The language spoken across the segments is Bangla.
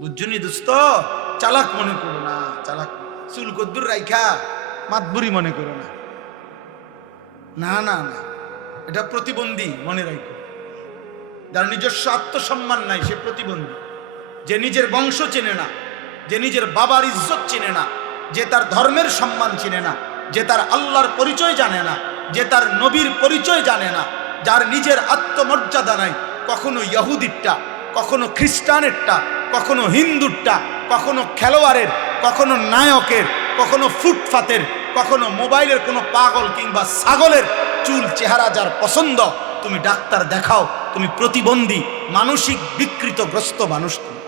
বুঝছনি দোস্ত, চালাক মনে করো না, চালাক চুল কদ্দুর রাইখা মাতবুরি মনে করো না, না না না, এটা প্রতিবন্ধী মনে রাখো। যার নিজস্ব আত্মসম্মান নাই সে প্রতিবন্ধী। যে নিজের বংশ চেনে না, যে নিজের বাবার ইজ্জত চেনে না, যে তার ধর্মের সম্মান চেনে না, যে তার আল্লাহর পরিচয় জানে না, যে তার নবীর পরিচয় জানে না, যার নিজের আত্মমর্যাদা নাই, কখনো ইহুদিরটা, কখনো খ্রিস্টানেরটা, কখনো হিন্দুরটা, কখনো খেলোয়াড়ের, কখনো নায়কের, কখনো ফুটপাতের, কখনো মোবাইলের কোনো পাগল কিংবা ছাগলের চুল চেহারা যার পছন্দ, তুমি ডাক্তার দেখাও, তুমি প্রতিবন্ধী, মানসিক বিকৃতগ্রস্ত মানুষ। তুমি,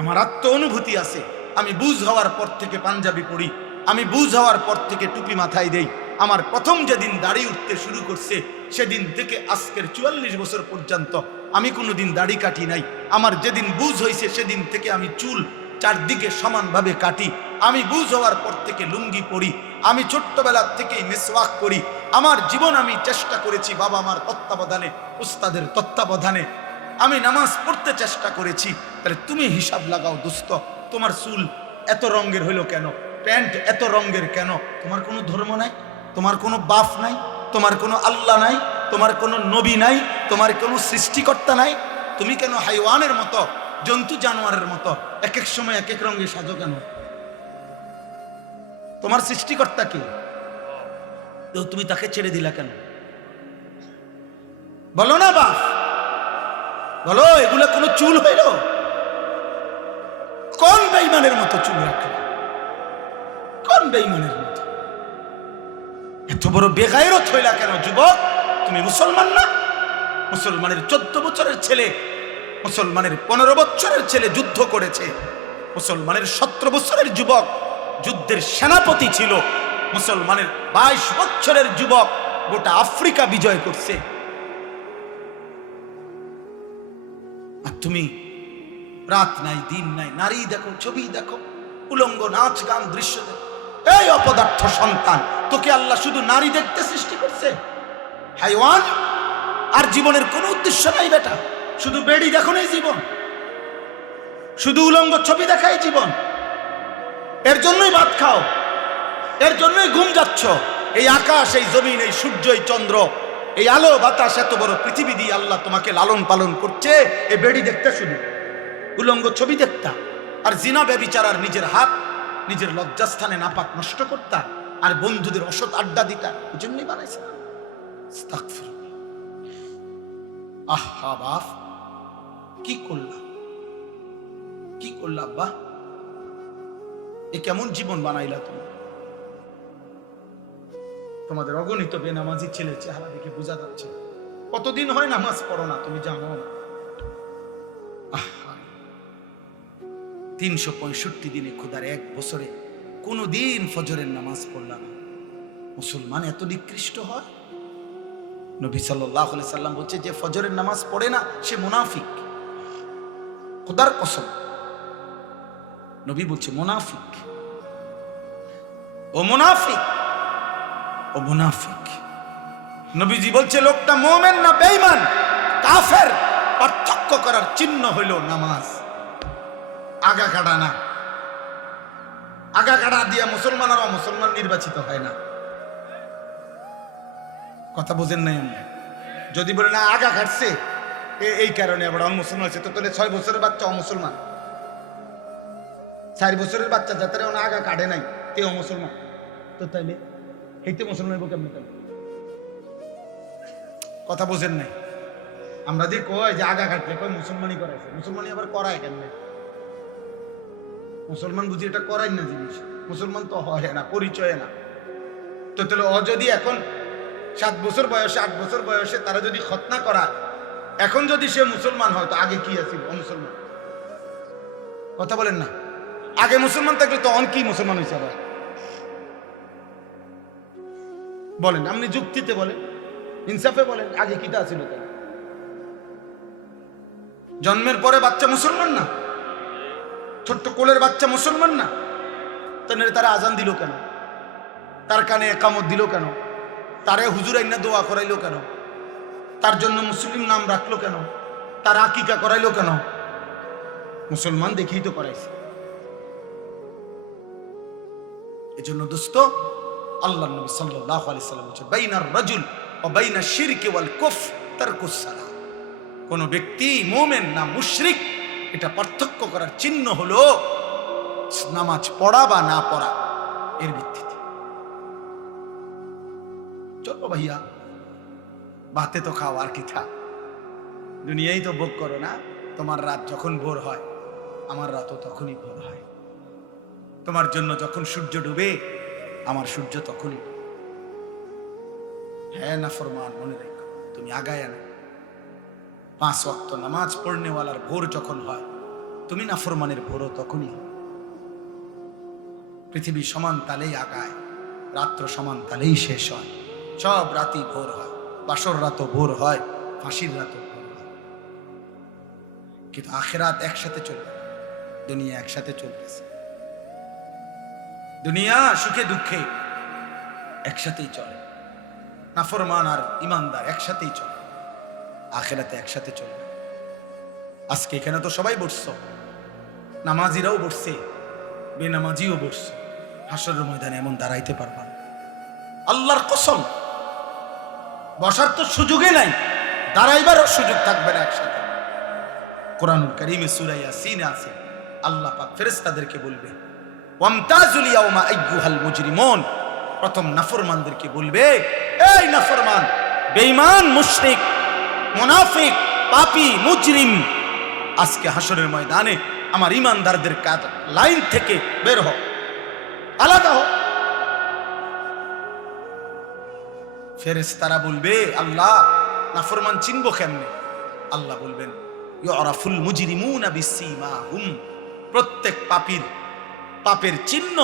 আমার আত্ম অনুভূতি আছে। আমি বুঝ হওয়ার পর থেকে পাঞ্জাবি পড়ি, আমি বুঝ হওয়ার পর থেকে টুপি মাথায় দেই। আমার প্রথম যেদিন দাড়ি উঠতে শুরু করছে সেদিন থেকে আজকের 44 বছর পর্যন্ত আমি কোনোদিন দাড়ি কাটি নাই। আমার যেদিন বুঝ হয়েছে সেদিন থেকে আমি চুল চারদিকে সমানভাবে কাটি। আমি বুঝ হওয়ার পর থেকে লুঙ্গি পরি, আমি ছোট্টবেলার থেকেই মিসওয়াক করি। আমার জীবন আমি চেষ্টা করেছি বাবা মার তত্ত্বাবধানে, উস্তাদের তত্ত্বাবধানে আমি নামাজ পড়তে চেষ্টা করেছি। তাহলে তুমি হিসাব লাগাও দোস্ত, তোমার চুল এত রঙের হইলো কেন, প্যান্ট এত রঙের কেন? তোমার কোনো ধর্ম নাই, তোমার কোনো বাপ নাই, তোমার কোনো আল্লাহ নাই, তোমার কোনো নবী নাই, তোমার কোনো সৃষ্টিকর্তা নাই। তুমি কেন হাইওয়ানের মতো, জন্তু জানোয়ারের মতো এক এক সময় এক এক রঙে সাজো কেন? তোমার সৃষ্টিকর্তা কে? তো তুমি তাকে ছেড়ে দিলা কেন? বলো না বাপ, বলো, এগুলো কোনো চুল হইল? কোন বেঈমানের মতো চুল রাখলো? কোন বেঈমানের মতো? এত বড় বেগায়রত হইলা কেন যুবক? তুমি মুসলমান না? মুসলমানের 14 বছরের ছেলে, মুসলমানের 15 বছরের ছেলে যুদ্ধ করেছে। মুসলমানের 17 বছরের যুবক যুদ্ধের সেনাপতি ছিল। মুসলমানের 22 বছরের যুবক গোটা আফ্রিকা বিজয় করছে। আর তুমি রাত নাই দিন নাই, নারী দেখো, ছবি দেখো, উলঙ্গ নাচ গান দৃশ্য দেখো। এই অপদার্থ সন্তান, তোকে আল্লাহ শুধু নারী দেখতে সৃষ্টি করছে? হাইওয়ান। আর জীবনের কোনো উদ্দেশ্য নাই বেটা, শুধু বেড়ি দেখো নাই জীবন, শুধু উলঙ্গ ছবি দেখাই জীবন। এর জন্যই ভাত খাও, এর জন্যই ঘুম যাচ্ছ। এই আকাশ, এই জমিন, এই সূর্য, এই চন্দ্র, এই আলো বাতাস, এত বড় পৃথিবী দিয়ে আল্লাহ তোমাকে লালন পালন করছে এই বেড়ি দেখতে, শুধু উলঙ্গ ছবি দেখতা, আর জিনা ব্যভিচার, আর নিজের হাত নিজের লজ্জাস্থানে নাপাক নষ্ট করতা, আর বন্ধুদের অসৎ আড্ডা দিতা। এই জন্যই বানাইছে। আহা বাপ, কি করলাম, কি করলা আব্বা? এ কেমন জীবন বানাইলা তুমি? তোমাদের অগণিত বেনামাজি ছেলে চেহারা দেখে বোঝা যাচ্ছে কতদিন হয় নামাজ পড়ো না, তুমি জানো না। 365 দিনে খোদার এক বছরে কোনো দিন ফজরের নামাজ পড়লাম না। মুসলমান এত নিকৃষ্ট হয়? নবী সাল্লাল্লাহু আলাইহি সাল্লাম বলছে, যে ফজরের নামাজ পড়ে না সে মুনাফিক। খোদার কসম, নবী বলছে মুনাফিক, ও মুনাফিক, ও মুনাফিক। নবীজি বলছে লোকটা মুমিন না বেঈমান, কাফের, পার্থক্য করার চিহ্ন হইল নামাজ। আগা কাটা না, আগা কাটা দিয়া মুসলমান আর অমুসলমান নির্বাচিত হয় না। কথা বোঝেন নাই? আমরা যদি বলে না আগা কাটছে এই কারণে আবার অমুসলমান হয়েছে, তো তাহলে 6 বছরের বাচ্চা অমুসলমান, 4 বছরের বাচ্চা যাতে আগা কাটে নাই তে অমুসলমান, তো তাইলে এইতে মুসলমান হইব কেমন? কথা বোঝেন নাই? আমরা যে কয় যে আগা কাটলে কয় মুসলমানই করাইছে, মুসলমানই আবার করায় কেমনে? মুসলমান বুঝি এটা করাই না জিনিস, মুসলমান তো হয় না, পরিচয় না। তো তাহলে ও যদি এখন 7 বছর বয়সে, 8 বছর বয়সে তারা যদি খতনা করা, এখন যদি সে মুসলমান হয়, তো আগে কি আছিল? অমুসলমান। কথা বলেন না? আগে মুসলমান থাকলে তো অন কি মুসলমান হয়েছে আবার? বলেন, আপনি যুক্তিতে বলেন, ইনসাফে বলেন, আগে কিটা ছিল? জন্মের পরে বাচ্চা মুসলমান না? ছোট্ট কোলের বাচ্চা মুসলমান না? তাহলে তারা আজান দিল কেন? তার কানে একামত দিল কেন? তারে হুজুর আইনা দোয়া করাইলো কেন? তার জন্য মুসলিম নাম রাখলো কেন? তার আকিকা করাইলো কেন? মুসলমান দেখেই তো করাইছে। এজন্য দোস্ত, আল্লাহ নবী সাল্লাল্লাহু আলাইহি সাল্লাম বলেছেন, বাইনার রাজুল ওয়া বাইনাশ শিরকি ওয়াল কুফর তারকুস সালাহ। কোন ব্যক্তি মুমিন না মুশরিক, এটা পার্থক্য করার চিহ্ন হলো নামাজ পড়া বা না পড়া, এর ভিত্তিতে। চলো ভাইয়া, ভাতে তো খাও, আর কি থাক, দুনিয়াই তো ভোগ করো না। তোমার রাত যখন ভোর হয়, আমার রাতও তখনই ভোর হয়। তোমার জন্য যখন সূর্য ডুবে, আমার সূর্য তখনই। হ্যাঁ নাফরমান, মনে রেখো, তুমি আগায় না। 5 ওয়াক্ত নামাজ পড়নেওয়ালার ভোর যখন হয়, তুমি নাফরমানের ভোরও তখনই হয়। পৃথিবী সমান তালেই আগায়, রাত্র সমান তালেই শেষ হয়। সব রাতই ভোর হয়, বাসর রাতও ভোর হয়, ফাঁসির রাতও ভোর হয়। কিন্তু আখিরাত একসাথে চলবে, দুনিয়া একসাথে চলতেছে। দুনিয়া সুখে দুঃখে একসাথেই চলে, নাফরমান আর ইমানদার একসাথেই চলে, আখিরাতে একসাথে চলবে। আজকে এখানে তো সবাই বসছো, নামাজিরাও বসছে, বেনামাজিও বসছে। হাসরের ময়দানে এমন দাঁড়াইতে পারবা না, আল্লাহর কসম। বসার তো সুযোগই নাই, দাঁড়াইবারও সুযোগ থাকবে না একসাথে। কোরআনুল কারীমে সূরা ইয়াসিনে আছে, আল্লাহ পাক ফেরেশতাদেরকে বলবে, ওয়ামতাজুল ইয়াউমা আইয়ুহাল মুজরিমুন। প্রথম নাফরমানদেরকে বলবে, এই নাফরমান, বেঈমান, মুশরিক, মুনাফিক, পাপী, মুজরিম, আজকে হাসরের ময়দানে আমার ইমানদারদের কাজ লাইন থেকে বের হও, আলাদা হও। ফেরেশতারা বলবে, আল্লাহ নাফরমান চিনবো কেমনে? আল্লাহ বলবেন, ইউরাফুল মুজরিমুনা বিসীমাহুম। প্রত্যেক পাপীর পাপের চিহ্ন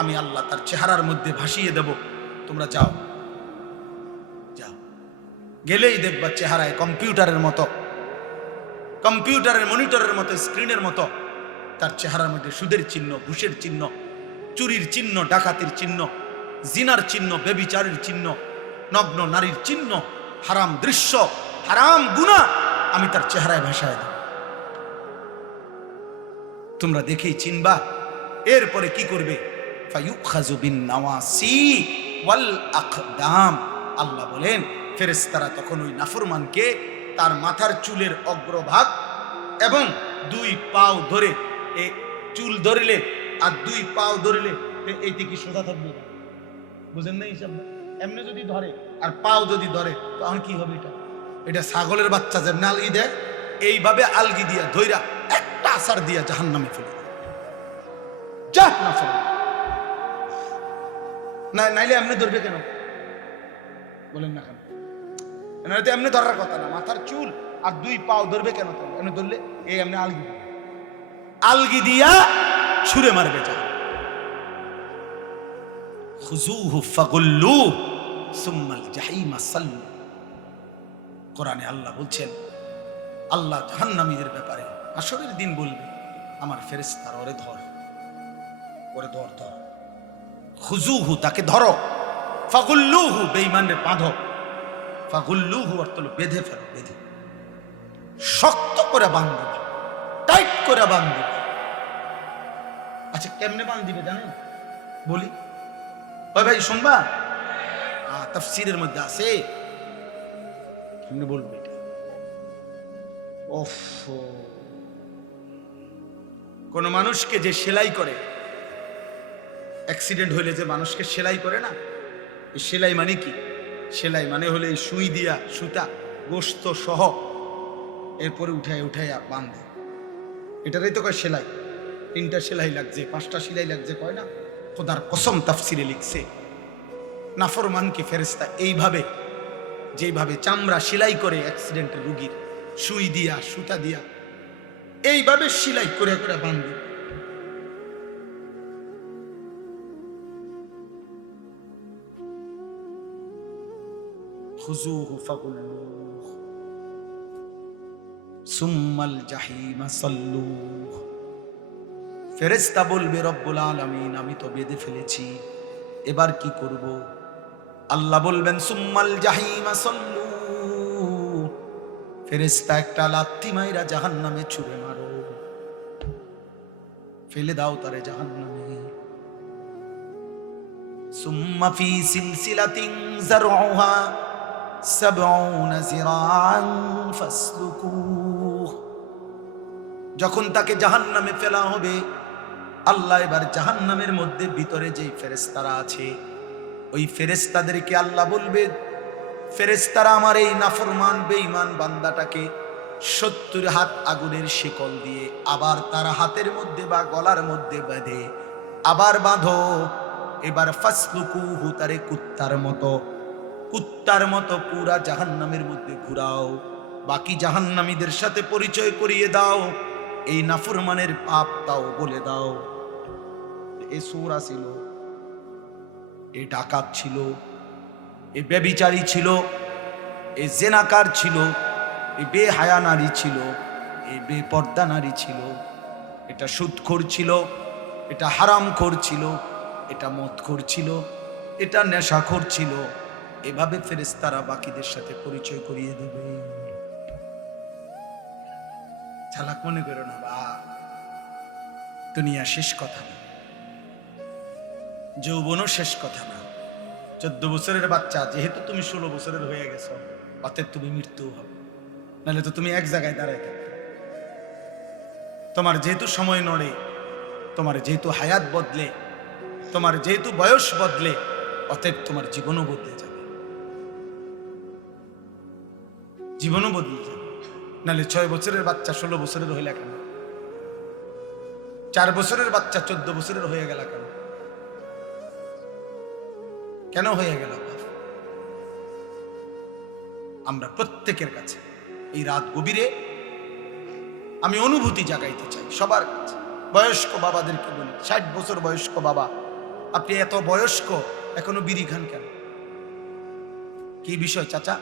আমি আল্লাহ তার চেহারার মধ্যে ভাসিয়ে দেব। তোমরা যাও, যাও, গেলেই দেখবা চেহারায় কম্পিউটারের মতো, কম্পিউটারের মনিটরের মতো, স্ক্রিনের মতো তার চেহারার মধ্যে সুদের চিহ্ন, ঘুষের চিহ্ন, চুরির চিহ্ন, ডাকাতির চিহ্ন, জিনার চিহ্ন, ব্যভিচারের চিহ্ন, নগ্ন নারীর চিহ্ন, হারাম দৃশ্য, হারাম গুনাহ আমি তার চেহারায় ভাসায় দেব। তোমরা দেখেই চিনবা। এরপরে কি করবে? ফায়ুখাযু বিন নাওয়াসি ওয়াল আকদাম। আল্লাহ বলেন, ফেরেশতারা তখন ওই নাফরমানকে তার মাথার চুলের অগ্রভাগ এবং 2 পাও ধরে, এই চুল ধরলে আর 2 পাও ধরলে এইটা কি সোজা থাকবে? বুঝেন না হিসাব? এমনি যদি ধরে আর পাও যদি ধরে, তখন কি হবে? এটা ছাগলের বাচ্চা যেমন আলগি দেয়, এইভাবে আলগি দিয়া ধইরা একটা আসার দিয়া জাহান্নামে ফেলে যা না ফেলে না। নাইলে এমনি ধরবে কেন? বলেন না কেন? এমনি ধরার কথা না, মাথার চুল আর 2 পাও ধরবে কেন? এমনি ধরলে এই এমনি আলগি দিয়া ছুঁড়ে মারবে যা। খুযুহু ফাগুল্লু সুম্মাল জাহিমা সাল্লু। কোরআনে আল্লাহ বলছেন, আল্লাহ জাহান্নামীদের ব্যাপারে হাসরের দিন বলবে, আমার ফেরেশতারা ওরে ধর, ওরে ধর, ধর। খুযুহু, তাকে ধরো, ফাগুল্লুহু, বেঈমানরে বাঁধো। ফাগুল্লুহু অর্থ হলো বেঁধে ফেলো, বেঁধে শক্ত করে বাঁধবে, টাইট করে বাঁধবে। আচ্ছা কেমনে বাঁধ দিবে জানেন? বলি, ওই ভাই শুনবা, তাফসীরের মধ্যে আছে, কেমনে বলবে এটা? কোন মানুষকে যে সেলাই করে, অ্যাক্সিডেন্ট হইলে যে মানুষকে সেলাই করে না, এই সেলাই মানে কি? সেলাই মানে হলে এই সুই দিয়া সুতা গোস্ত সহ এরপরে উঠাইয়া বাঁধে, এটারই তো কয় সেলাই। 3টা সেলাই লাগছে, 5টা সেলাই লাগছে, কয় না? খোদার কসম তাফসিরে লিখছে, নাফরমানকে ফেরেশতা এইভাবে, যেভাবে চামড়া সেলাই করে অ্যাক্সিডেন্টের রোগীর, সুই দিয়া সুতা দিয়া এইভাবে সেলাই করে করে বাঁধে। খুযুহু ফাগুল্লুহু সুম্মাল জাহিমা সাল্লুহু। ফেরেশতা বলবে, রব্বুল আলামিন, আমি তো বেঁধে ফেলেছি, এবার কি করব? আল্লাহ বলবেন, সুম্মাল জাহিমা সাল্লু, ফেরেশতা একটা লাথি মাইরা জাহান্নামে ছুঁড়ে মারো, ফেলে দাও তারে জাহান্নামে। সুম্মা ফি সিলসিলাতিন যারউহা ৭০ যিরাআন ফাসলুকুহ। যখন তাকে জাহান্নামে ফেলা হবে, আল্লাহ এবার জাহান্নামের মধ্যে ভিতরে যেই ফেরেশতারা আছে, ওই ফেরেশতাদেরকে আল্লাহ বলবে, ফেরেশতারা আমার এই নাফরমান বেঈমান বান্দাটাকে ৭০ হাত আগুনের শিকল দিয়ে আবার তার হাতের মধ্যে বা গলার মধ্যে বেঁধে আবার বাঁধো। এবার ফাসলুকুহু, তারে কুত্তার মতো পুরা জাহান্নামের মধ্যে ঘুরাও, বাকি জাহান্নামীদের সাথে পরিচয় করিয়ে দাও, এই নাফরমানের পাপ তাও বলে দাও। এ সূরা ছিল, এ ডাকাত ছিল, এ ব্যভিচারী ছিল, এ জেনাকার ছিল, এ বেহায়া নারী ছিল, এ বেপর্দা নারী ছিল, এটা সুদখোর ছিল, এটা হারামখোর ছিল, এটা মদখোর ছিল, এটা নেশাখোর ছিল। এভাবে ফেরেশতারা বাকিদের সাথে পরিচয় করিয়ে দেবে। চালাক মনে করো না বা, দুনিয়া শেষ কথা না, যৌবনও শেষ কথা না। 14 বছরের বাচ্চা, যেহেতু তুমি 16 বছরের হয়ে গেছো, অতএব তুমি মৃত্যু হবে, নাহলে তো তুমি এক জায়গায় দাঁড়ায় থাকবে। তোমার যেহেতু সময় নড়ে, তোমার যেহেতু হায়াত বদলে, তোমার যেহেতু বয়স বদলে, অতএব তোমার জীবনও বদলে যাবে, জীবনও বদলে যাবে। নাহলে 6 বছরের বাচ্চা 16 বছরের হইলা কেন? 4 বছরের বাচ্চা 14 বছরের হয়ে গেল কেন? কেন হয়ে গেল? আমরা প্রত্যেকের কাছে এই রাত গভীরে আমি অনুভূতি জাগাইতে চাই সবার কাছে। বয়স্ক বাবাদেরকে বলি, 60 বছর বয়স্ক বাবা, আপনি এত বয়স্ক এখনো বিড়ি খান কেন? কি বিষয় চাচা?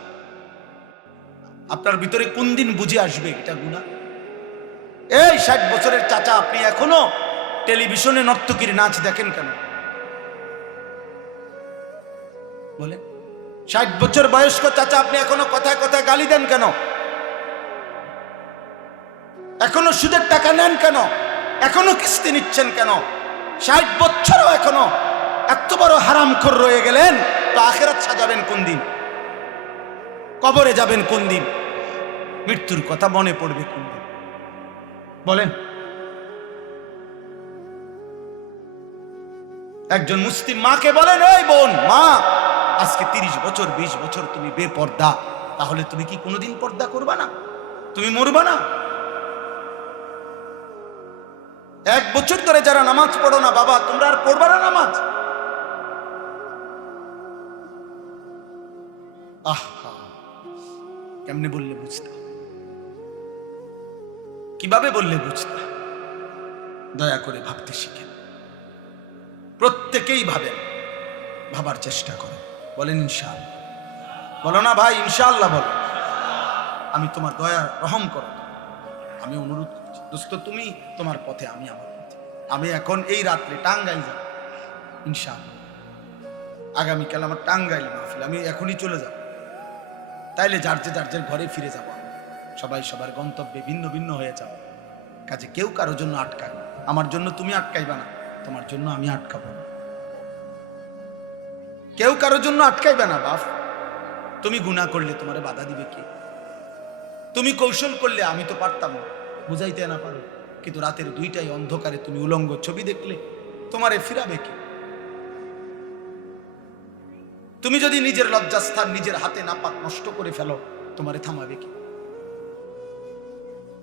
আপনার ভিতরে কোন দিন বুঝে আসবে এটা গুনাহ? এই 60 বছরের চাচা, আপনি এখনো টেলিভিশনে নর্তকীর নাচ দেখেন কেন? বলে 60 বছর বয়স্ক চাচা, আপনি এখনো কথায় কথায় গালি দেন কেন? এখনো সুদের টাকা নেন কেন? এখনো কিস্তি নিচ্ছেন কেন? 60 বছরও এখনো এত বড় হারামখোর রয়ে গেলেন, তো আখিরাত সাজাবেন কোন দিন? কবরে যাবেন কোন দিন? মৃত্যুর কথা মনে পড়বে কোন দিন? বলেন। একজন মুসলিম মাকে বলেন, এই বোন, মা, আজকে 30 বছর 20 বছর তুমি বেপর্দা, তাহলে তুমি কি কোনোদিন পর্দা করবা না? তুমি মরবা না? 1 বছর ধরে যারা নামাজ পড়ো না বাবা, তোমরা আর পড়বা না নামাজ? আহা, কেমনে বললে বুঝতা? কিভাবে বললে বুঝতা? দয়া করে ভাবতে শিখেন, প্রত্যেকেই ভাবেন, ভাবার চেষ্টা করেন। বলেন ইনশাআল্লাহ। বলো না ভাই, ইনশাআল্লাহ বলো। আমি তোমার দয়া রহম করো, আমি অনুরোধ করছি দোস্ত, তুমি তোমার পথে, আমি আমার পথে। আমি এখন এই রাত্রে টাঙ্গাইল যাব ইনশাআল্লাহ। আগামীকাল আমার টাঙ্গাইল মাহফিল, আমি এখনই চলে যাব। তাইলে যার যে ঘরে ফিরে যাব, সবাই সবার গন্তব্যে ভিন্ন ভিন্ন হয়ে যাব। কাজে কেউ কারো জন্য আটকায় না। আমার জন্য তুমি আটকাইবা না, তোমার জন্য আমি আটকাবো না। কেউ কারোর জন্য আটকাইবে না বাপ। তুমি গুনাহ করলে তোমারে বাধা দিবে কে? তুমি কৌশল করলে আমি তো পারতাম বুঝাইতে না পারো, কিন্তু রাতের 2টায় অন্ধকারে তুমি উলঙ্গ ছবি দেখলে তোমারে ফিরাবে কে? তুমি যদি নিজের লজ্জাস্থান নিজের হাতে নাপাক নষ্ট করে ফেলো, তোমারে থামাবে কে?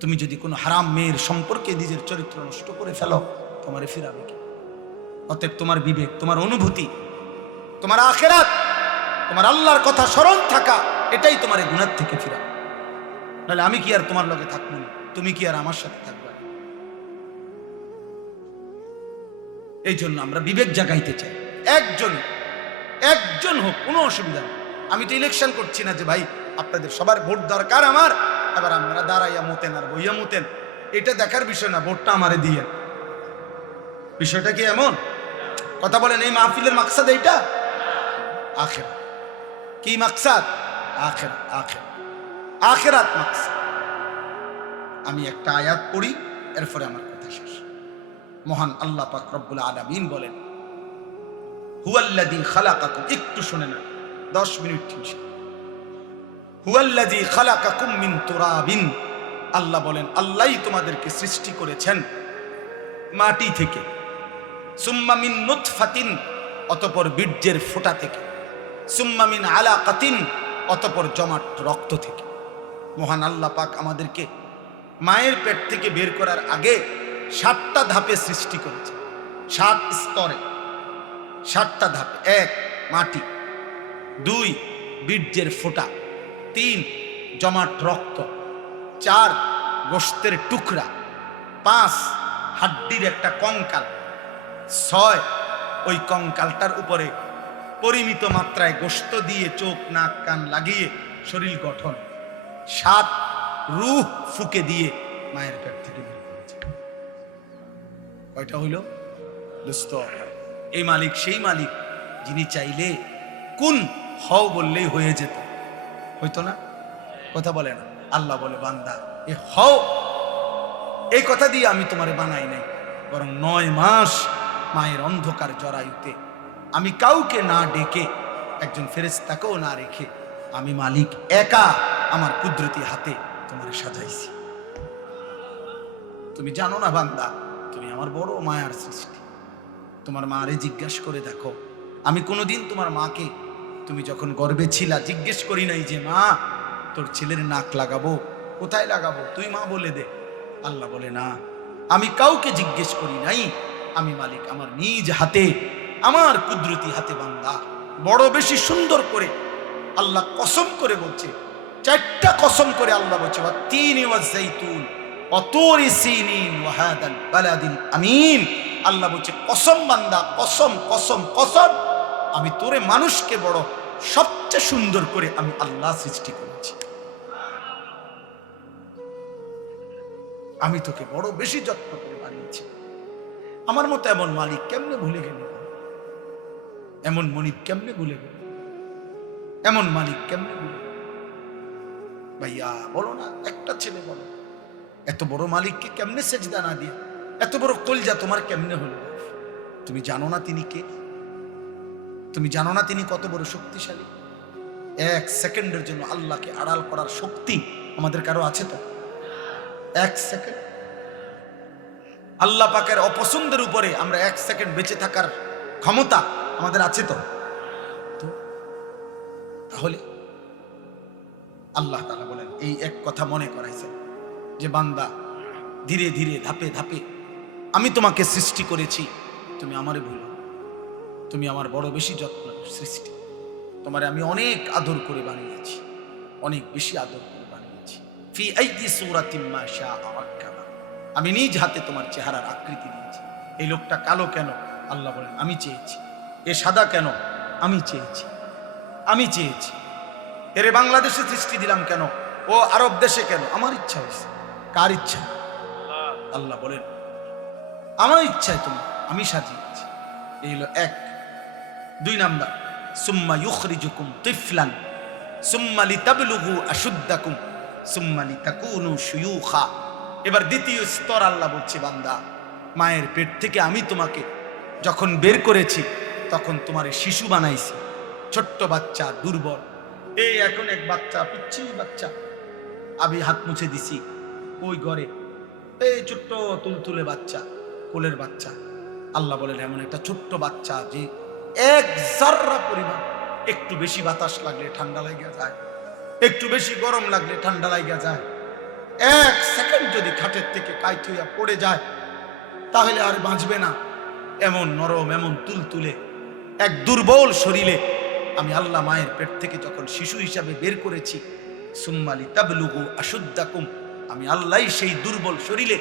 তুমি যদি কোনো হারাম মেয়ের সম্পর্কে নিজের চরিত্র নষ্ট করে ফেলো, তোমারে ফিরাবে কে? অতএব তোমার বিবেক, তোমার অনুভূতি, তোমার আখিরাত, তোমার আল্লাহর কথা স্মরণ থাকা, এটাই তোমার এই গুনাহ থেকে ফিরাবে। নাহলে আমি কি আর তোমার লগে থাকবো না? তুমি কি আর আমার সাথে থাকবে? এই জন্য আমরা বিবেক জাগাইতে চাই। একজন হোক, কোনো অসুবিধা নেই। আমি তো ইলেকশন করছি না যে ভাই আপনাদের সবার ভোট দরকার আমার, এবার আপনারা দাঁড়াইয়া মতেন আর বইয়া মতেন, এটা দেখার বিষয় না। ভোটটা আমারে দিয়ে, বিষয়টা কি এমন? কথা বলেন, এই মাহফিলের মাকসাদ এইটা? আখিরাত। কি মাকসাদ? আখিরাত। আখিরাত মাকসাদ। আমি একটা আয়াত পড়ি, এরপরে আমার কথা শেষ। মহান আল্লাহ পাক রব্বুল আলামিন বলেন, হুয়াল্লাযী খালাকাকুম, একটু শুনে না, 10 মিনিট ঠিক। হুয়াল্লাযী খালাকাকুম মিন তুরাবিন, আল্লাহ বলেন আল্লাহই তোমাদেরকে সৃষ্টি করেছেন মাটি থেকে, সুম্মা মিন নুতফাতিন, অতঃপর বীর্যের ফোঁটা থেকে, সুম্মা মিন আলাকাতিন, অতঃপর জমাট রক্ত থেকে। মহান আল্লাহ পাক আমাদেরকে মায়ের পেট থেকে বের করার আগে 7টা ধাপে সৃষ্টি করেছে, 7 স্তরে, 7টা ধাপে। 1 মাটি, 2 বীর্যের ফোঁটা, 3 জমাট রক্ত, 4 গোশতের টুকরা, 5 হাড্ডির একটা কঙ্কাল, 6 ওই কঙ্কালটার উপরে পরিমিত মাত্রায় গোশত দিয়ে চোখ নাক কান লাগিয়ে শরীর গঠন, 7 রূহ ফুকে দিয়ে মায়ের পেট থেকে বের করেছে। কয়টা হইল দোস্ত? এই মালিক সেই মালিক যিনি চাইলে কোন হও বললেই হয়ে যেত, হইতো না? কথা বলে না? আল্লাহ বলে, বান্দা এ হও, এই কথা দিয়ে আমি তোমারে বানাই নাই, বরং 9 মাস মায়ের অন্ধকার জরায়ুতে আমি কাউকে না ডেকে, একজন ফেরেশতাকেও না রেখে, আমি মালিক একা আমার কুদরতি হাতে তোমারে সাজাইছি। তুমি জানো না বান্দা, তুমি আমার বড় মায়ার সৃষ্টি। তোমার মারে জিজ্ঞাসা করে দেখো, আমি কোনোদিন তোমার মাকে, তুমি যখন গর্ভে ছিলা, জিজ্ঞেস করি নাই যে মা তোর ছেলের নাক লাগাবো, কোথায় লাগাবো, তুই মা বলে দে। আল্লাহ বলে না, আমি কাউকে জিজ্ঞেস করি নাই, আমি মালিক আমার নিজ হাতে, আমার কুদরতি হাতে বান্দা বড় বেশি সুন্দর করে আল্লাহ কসম করে বলছে, 4টা কসম করে আল্লাহ বলছে, ওয়াত-তিনি ওয়াজ-যাইতুন ওয়া-তুরি সিনিন ওয়া হাদাল বালাদিল আমিন। আল্লাহ বলছে কসম বান্দা, কসম কসম কসম, আমি তোরে মানুষকে বড় সবচেয়ে সুন্দর করে আমি আল্লাহ সৃষ্টি করেছি। আমি তোকে বড় বেশি যত্ন করে বানিয়েছি। আমার মতো এমন মালিক কেমনে ভুলে গেল? এমন মনিব কেমনে ভুলে গেল? এমন মালিক কেমনে ভুলে গেল? ভাইয়া বলো না, একটা ছেলে বলো, এত বড় মালিককে কেমনে সেজদা না দিয়ে, এত বড় কলজা তোমার কেমনে হলো? তুমি জানো না তিনি কে? তুমি জানো না তিনি কত বড় শক্তিশালী? 1 সেকেন্ডের জন্য আল্লাহকে আড়াল করার শক্তি আমাদের কারো আছে তো? 1 সেকেন্ড আল্লাহ পাকের অপছন্দের উপরে আমরা 1 সেকেন্ড বেঁচে থাকার ক্ষমতা আমাদের আছে তো? তাহলে আল্লাহ তাআলা বলেন, এই এক কথা মনে করাইছেন যে বান্দা ধীরে ধীরে ধাপে ধাপে আমি তোমাকে সৃষ্টি করেছি, তুমি আমারে ভুলো, তুমি আমার বড় বেশি যত্ন সৃষ্টি, তোমারে আমি অনেক আদর করে বানিয়েছি, অনেক বেশি আদর করে বানিয়েছি। ফি আইয়ি সূরাতিন মা শাআ রাক্কাবা, আমি নিজ হাতে তোমার চেহারার আকৃতি দিয়েছি। এই লোকটা কালো কেন? আল্লাহ বলেন আমি চেয়েছি। এ সাদা কেন? আমি চেয়েছি, আমি চেয়েছি। এরে বাংলাদেশে সৃষ্টি দিলাম কেন? ও আরব দেশে কেন? আমার ইচ্ছা হয়েছে। কার ইচ্ছা? আল্লাহ বলেন আমার ইচ্ছায় তোমার আমি সাজিয়েছি। এই হলো 1। 2 নাম্বার, সুম্মা ইউখরিজুকুম তিফলান সুম্মা লিতাবলুগু আশুদ্দাকুম সুম্মা লিতাকুনু শুয়ুখা। এবার দ্বিতীয় স্তর আল্লাহ বলছে, বান্দা মায়ের পেট থেকে আমি তোমাকে যখন বের করেছি তখন তোমারে শিশু বানাইছি, ছোট্ট বাচ্চা, দুর্বল। এই এখন এক বাচ্চা, পিচ্ছি বাচ্চা, আমি হাত মুছে দিছি ওই ঘরে, এই ছোট্ট তুলতুলে বাচ্চা, কোলের বাচ্চা। আল্লাহ বলেন এমন একটা ছোট্ট বাচ্চা যে 1 জাররা পরিমাণ একটু বেশি বাতাস লাগলে ঠান্ডা লাগা যায়, একটু বেশি গরম লাগলে ঠান্ডা লাগা যায়। 1 সেকেন্ড যদি খাটের থেকে কাইট হইয়া পড়ে যায় তাহলে আর বাঁচবে না। এমন নরম, এমন তুলতুলে এক দুর্বল শরীরে আমি আল্লাহ মায়ের পেট থেকে যখন শিশু হিসাবে বের করেছি, সুম্মা লিতাবলুগু আশুদ্দাকুম, আমি আল্লাহ সেই দুর্বল শরীরে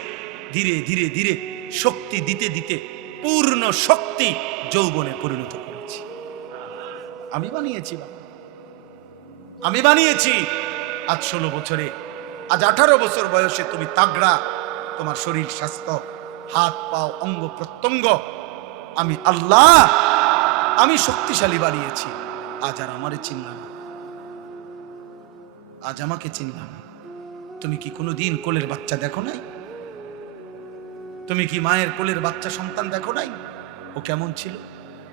ধীরে ধীরে ধীরে শক্তি দিতে দিতে পূর্ণ শক্তি যৌবনে পরিণত করেছি। আমি বানিয়েছি, আমি বানিয়েছি। আজ 16 বছরে, আজ 18 বছর বয়সে তুমি তাগড়া, তোমার শরীর স্বাস্থ্য, হাত পাও, অঙ্গ প্রত্যঙ্গ আমি আল্লাহ, আমি শক্তিশালী বানিয়েছি। আজ আর আমারে চিনলাম না, আজ আমাকে চিনলাম। তুমি কি কোনোদিন কোলের বাচ্চা দেখো নাই? তুমি কি মায়ের কোলের বাচ্চা সন্তান দেখো নাই? ও কেমন ছিল,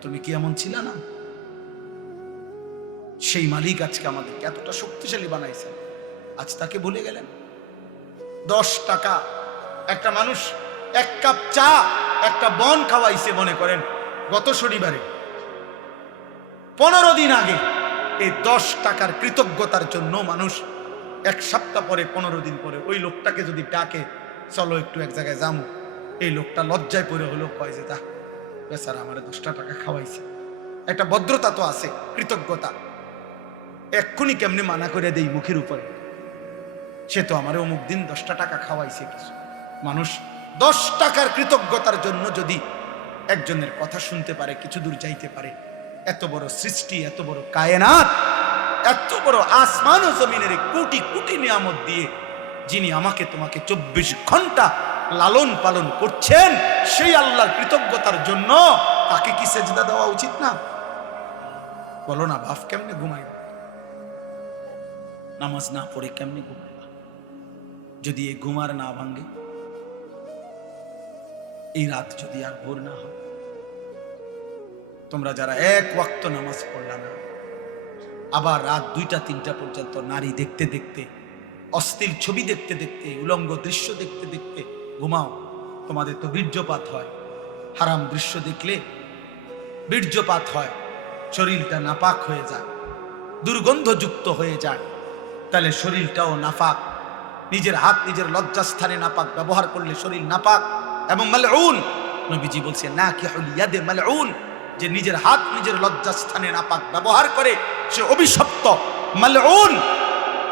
তুমি কি এমন ছিল না? সেই মালিক আজকে আমাদেরকে এতটা শক্তিশালী বানাইছেন, আজ তাকে ভুলে গেলেন। 10 টাকা একটা মানুষ এক কাপ চা একটা বন খাওয়াইছে, মনে করেন গত শনিবারে, 15 দিন আগে। এই 10 টাকার কৃতজ্ঞতার জন্য মানুষ এক সপ্তাহ পরে, 15 দিন পরে ওই লোকটাকে যদি ডাকে, চলো একটু এক জায়গায় যাবো, এই লোকটা লজ্জায় পড়ে হলো কয় যে তা বেচারা আমার 10 টাকা খাওয়াইছে। একটা ভদ্রতা তো আছে, কৃতজ্ঞতা। এক্ষুনি কেমনে মানা করে দেই মুখের উপরে, সে তো আমার অমুক দিন 10 টাকা খাওয়াইছে কিছু। মানুষ 10 টাকার কৃতজ্ঞতার জন্য যদি একজনের কথা শুনতে পারে, কিছু দূর যাইতে পারে। এত বড় সৃষ্টি, এত বড় কায়নাত, এত বড় আসমান ও জমিনের কোটি কোটি নিয়ামত দিয়ে যিনি আমাকে তোমাকে 24 ঘন্টা লালন পালন করছেন, সেই আল্লাহর কৃতজ্ঞতার জন্য তাকে কি সেজদা দেওয়া উচিত না? বলো না বাপ, কেমনে ঘুমাইবা? নামাজ না পড়ে কেমনে ঘুমাইবা? যদি এই ঘুমার না ভাঙ্গে, এই রাত যদি আর ভোর না হয়। তোমরা যারা এক ওয়াক্ত নামাজ পড়লা না, আবার রাত 2টা-3টা পর্যন্ত নারী দেখতে দেখতে, অশ্লীল ছবি দেখতে দেখতে, উলঙ্গ দৃশ্য দেখতে দেখতে ঘুমাও, তোমাদের তো বীর্যপাত হয়। হারাম দৃশ্য দেখলে বীর্যপাত হয়, শরীরটা নাপাক হয়ে যায়, দুর্গন্ধযুক্ত হয়ে যায়। তাহলে শরীরটাও নাপাক। নিজের হাত নিজের লজ্জাস্থানে নাপাক ব্যবহার করলে শরীর নাপাক এবং মালউন। নবীজি বলছে না কি ইয়াদে মালউন, যে নিজের হাত নিজের লজ্জাস্থানে নাপাক ব্যবহার করে সে অভিশপ্ত, মালউন,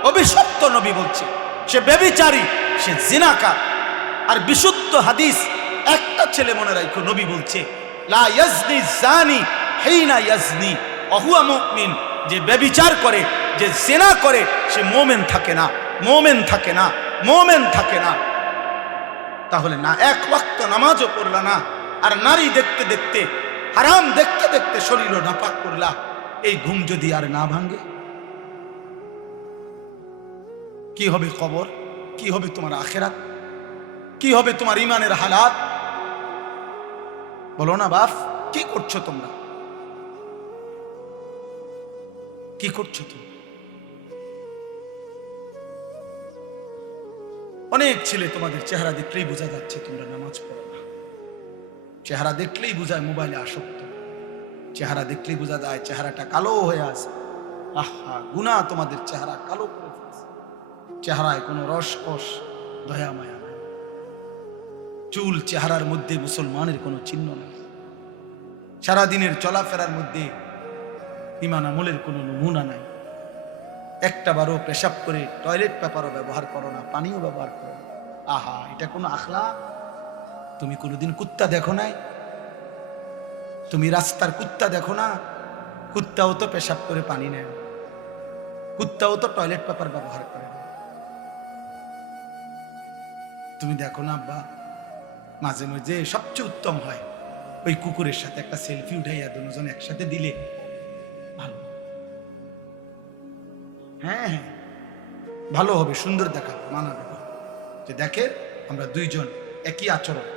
অভিশপ্ত। নবী বলছে সে ব্যভিচারী, সে জিনাকার। আর বিশুদ্ধ হাদিস একটা ছেলে মনে রাখো, নবী বলছে লা ইয়াজনি জানি হিনা ইয়াজনি ওয়া হুয়া মুমিন, যে ব্যভিচার করে, যে জিনা করে, সে মুমিন থাকে না, মুমিন থাকে না, মুমিন থাকে না। তাহলে না এক ওয়াক্ত নামাজও পড়লা না, আর নারী দেখতে দেখতে, হারাম দেখতে দেখতে শরীরও নাপাক করলা, এই ঘুম যদি আর না ভাঙে, কি হবে কবর? কি হবে তোমার আখিরাত? কি হবে তোমার ইমানের হালাত? বলো না বাপ, কি করছো তোমরা? কি করছো তুমি? অনেক ছেলে তোমাদের চেহারা দেখলেই বোঝা যাচ্ছে তোমরা নামাজ পড়ো না। চেহারা দেখলেই বোঝায় মোবাইলে আসক্ত, চেহারা দেখলেই বোঝা যায় চেহারাটা কালো হয়ে আছে। আহা, গুনাহ তোমাদের চেহারা কালো করে ফেলছে। চেহারায় কোনো রসকস, দয়া মায়া নাই। চুল চেহারার মধ্যে মুসলমানের কোনো চিহ্ন নেই। সারাদিনের চলাফেরার মধ্যে ঈমান আমলের কোনো নমুনা নাই। একটা বারও পেশাব করে টয়লেট পেপারও ব্যবহার করো না, পানিও ব্যবহার করো না। আহা, এটা কোনো আখলাক? তুমি কোনোদিন কুত্তা দেখো নাই? তুমি রাস্তার কুত্তা দেখো না? কুত্তাও তো পেশাব করে পানি নেয়, কুত্তাও তো টয়লেট পেপার ব্যবহার করে না। তুমি দেখো না আব্বা, মাঝে মাঝে সবচেয়ে উত্তম হয় ওই কুকুরের সাথে একটা সেলফি উঠাইয়া দুজন একসাথে দিলে ভালো। হ্যাঁ হ্যাঁ, ভালো হবে, সুন্দর দেখাবে, মানাবে, যে দেখে আমরা দুইজন একই আচরণ।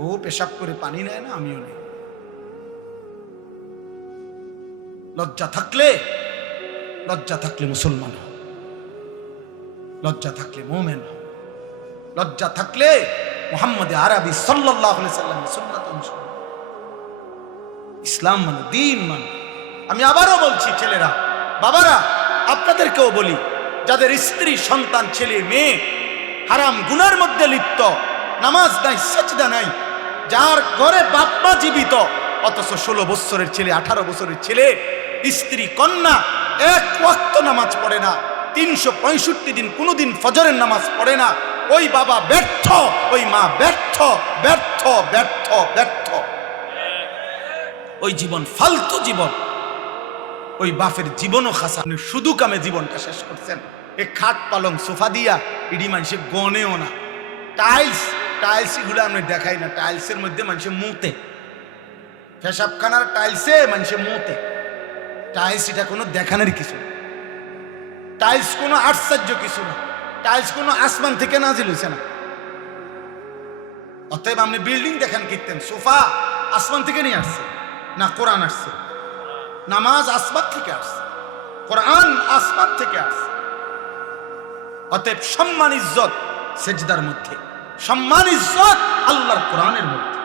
ও পেশাব করে পানি নেয় না, আমিও নেই। লজ্জা থাকলে মুসলমান হও, লজ্জা থাকলে মুমিন হও, লজ্জা থাকলে মুহাম্মদ আরবি সাল্লাল্লাহু আলাইহি সাল্লামের সুন্নাত অনুসরণ। ইসলাম মানে দ্বীন মানে। আমি আবারও বলছি, ছেলেরা, বাবারা, আপনাদেরকেও বলি, যাদের স্ত্রী, সন্তান, ছেলে মেয়ে হারাম গুনার মধ্যে লিপ্ত, নামাজ নাই, সেজদা নাই, যার ঘরে বাপ মা জীবিত, অথচ 16 বছরের ছেলে, 18 বছরের ছেলে, স্ত্রী, কন্যা এক ওয়াক্ত নামাজ পড়ে না, 365 দিন কোনোদিন ফজরের নামাজ পড়ে না, ওই বাবা ব্যর্থ, ওই মা ব্যর্থ, ব্যর্থ, ব্যর্থ, ব্যর্থ। ওই জীবন ফালতু জীবন, ওই বাপের জীবনও খাসা। আপনি শুধু কামে জীবনটা শেষ করছেন। এ খাট পালং সোফা দিয়া ইডি মানুষে গনেও না। টাইলস এগুলো আমি দেখাই না। টাইলসের মধ্যে মানুষে মুতে, পেশাবখানার টাইলসে মানুষে মুতে। টাইলস এটা কোনো দেখানোর কিছু। টাইলস কোনো আশ্চর্য কিছু না, টাইলস কোনো আসমান থেকে নাজিল হয়েছে না। অতএব আপনি বিল্ডিং দেখেন কীর্তেন, সোফা আসমান থেকে নিয়ে আসছে না, কোরআন আসছে। নামাজ আসমান থেকে আসছে, কোরআন আসমান থেকে আসছে। অতএব সম্মান ইজ্জত সেজদার মধ্যে, সম্মান ইজ্জত আল্লাহর কোরআনের মধ্যে।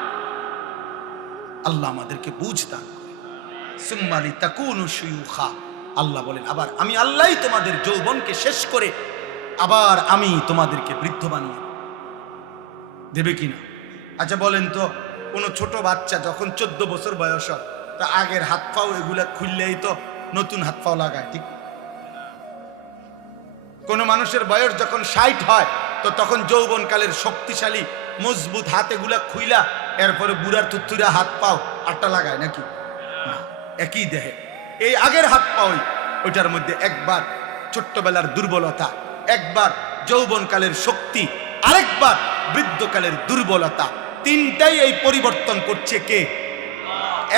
আল্লাহ আমাদেরকে বুঝ দান করে। সুম্মা লিতাকুনু শুয়ুখা, আল্লাহ বলেন আবার আমি আল্লাহই তোমাদের যৌবনকে শেষ করে আবার আমি তোমাদেরকে বৃদ্ধ বানিয়ে দেবে কিনা। আচ্ছা বলেন তো, কোনো ছোট বাচ্চা যখন 14 বছর বয়স হয়, তা আগের হাত পাও এগুলা খুললেই তো নতুন হাত পাও লাগায়, ঠিক? কোন মানুষের বয়স যখন 60 হয়, তো তখন যৌবনকালের শক্তিশালী মজবুত হাত এগুলা খুইলা এরপরে বুড়ার তুত্তুরা হাত পাও আটটা লাগায় নাকি? না, একই দেহে এই আগের হাত পাওই, ওইটার মধ্যে একবার ছোট্টবেলার দুর্বলতা, একবার যৌবনকালের শক্তি, আরেকবার বৃদ্ধকালের দুর্বলতা, তিনটাই এই পরিবর্তন করছে কে?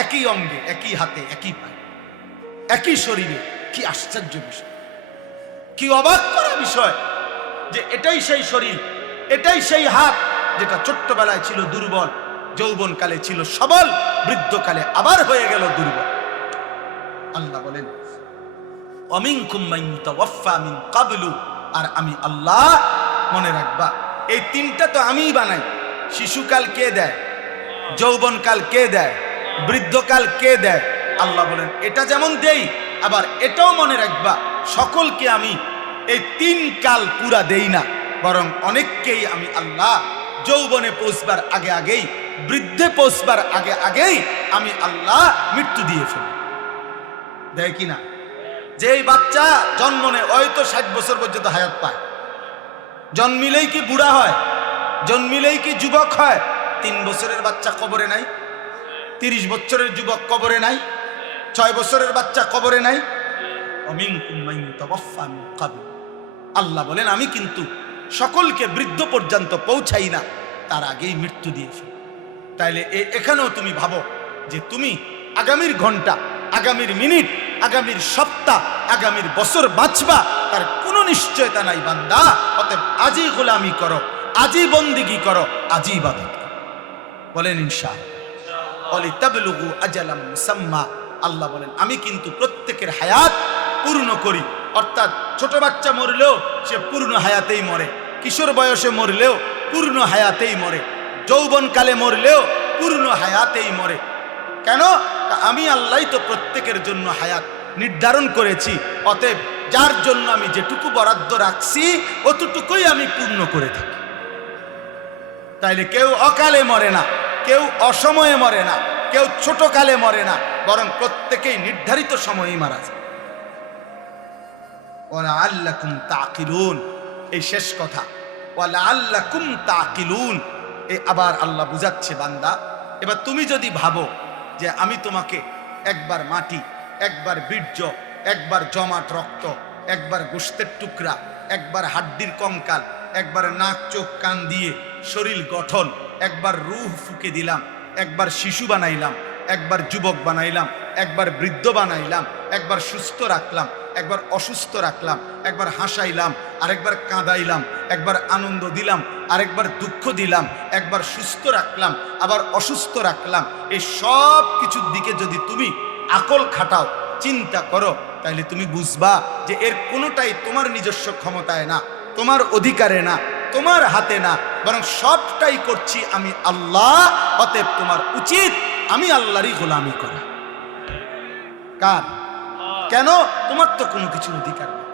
একই অঙ্গে, একই হাতে, একই পায়ে, একই শরীরে। কি আশ্চর্য বিষয়, কি অবাক করা বিষয় যে এটাই সেই শরীর, এটাই সেই হাত যেটা ছোট্টবেলায় ছিল দুর্বল, যৌবনকালে ছিল সবল, বৃদ্ধকালে আবার হয়ে গেল দুর্বল। আল্লাহ বলেন ওয়ামিনকুম মান ইউতাওয়াফা মিন ক্বাবলু, আর আমি আল্লাহ, মনে রাখবা এই তিনটা তো আমিই বানাই। শিশুকাল কে দেয়? যৌবনকাল কে দেয়? বৃদ্ধকাল কে দেয়? আল্লাহ বলেন এটা যেমন দেই, আবার এটাও মনে রাখবা সকলকে আমি এই 3 কাল পুরা দেই না, বরং অনেককেই আমি আল্লাহ যৌবনে পৌঁছবার আগে আগেই, বৃদ্ধে পৌঁছবার আগে আগেই আমি আল্লাহ মৃত্যু দিয়ে ফেলি। দেয় কিনা? যেই বাচ্চা জন্ম নেয় ওই তো 60 বছর পর্যন্ত হায়াত পায়, জন্মিলেই কি বুড়া হয়? জন্মিলেই কি যুবক হয়? 3 বছরের বাচ্চা কবরে নাই, 30 বছরের যুবক কবরে নাই, 6 বছরের বাচ্চা কবরে নাই। আল্লাহ বলেন আমি কিন্তু সকলকে বৃদ্ধ পর্যন্ত পৌঁছাই না, তার আগেই মৃত্যু দিয়েছি। তাইলে এখানেও তুমি ভাবো যে তুমি আগামীর ঘন্টা, আগামীর মিনিট, আগামীর সপ্তাহ, আগামীর বছর বাঁচবা, তার কোনো নিশ্চয়তা নাই বান্দা। অতএব আজই গোলামি করো, আজই বন্দিগি করো, আজই ইবাদত করো। বলেন ইনশাআল্লাহ। আজালাম মুসাম্মা, আল্লাহ বলেন আমি কিন্তু প্রত্যেকের হায়াত পূর্ণ করি। অর্থাৎ ছোট বাচ্চা মরলেও সে পূর্ণ হায়াতেই মরে, কিশোর বয়সে মরলেও পূর্ণ হায়াতেই মরে, যৌবনকালে মরলেও পূর্ণ হায়াতেই মরে। কেন? আমি আল্লাহ তো প্রত্যেকের জন্য হায়াত নির্ধারণ করেছি। অতএব যার জন্য আমি যেটুকু বরাদ্দ রাখছি অতটুকুই আমি পূর্ণ করে থাকি। তাইলে কেউ অকালে মরে না, কেউ অসময়ে মরে না, কেউ ছোট কালে মরে না, বরং প্রত্যেকেই নির্ধারিত সময়েই মারা যায়। ওয়ালাআল্লাকুম তাকিলুন, এই শেষ কথা, ওয়ালাআল্লাকুম তাকিলুন। এই আবার আল্লাহ বুঝাচ্ছে বান্দা, এবার তুমি যদি ভাবো যে আমি তোমাকে একবার মাটি, একবার বীর্য, একবার জমাট রক্ত, একবার গোশতের টুকরা, একবার হাড্ডির কঙ্কাল, একবার নাক চোখ কান দিয়ে শরীর গঠন, একবার রূহ ফুঁকে দিলাম, একবার শিশু বানাইলাম, একবার যুবক বানাইলাম, একবার বৃদ্ধ বানাইলাম, একবার সুস্থ রাখলাম, একবার অসুস্থ রাখলাম, একবার হাসাইলাম, আরেকবার কাঁদাইলাম, একবার আনন্দ দিলাম, আরেকবার দুঃখ দিলাম, একবার সুস্থ রাখলাম, আবার অসুস্থ রাখলাম, এই সব কিছুর দিকে যদি তুমি আকল খাটাও, চিন্তা করো, তাহলে তুমি বুঝবা যে এর কোনোটাই তোমার নিজস্ব ক্ষমতায় না, তোমার অধিকারে না, তোমার হাতে না, বরং সবটাই করছি আমি আল্লাহ। অতএব তোমার উচিত আমি আল্লাহরই গোলামি করা। কার? কেন? তোমার তো কোনো কিছুর অধিকার নেই,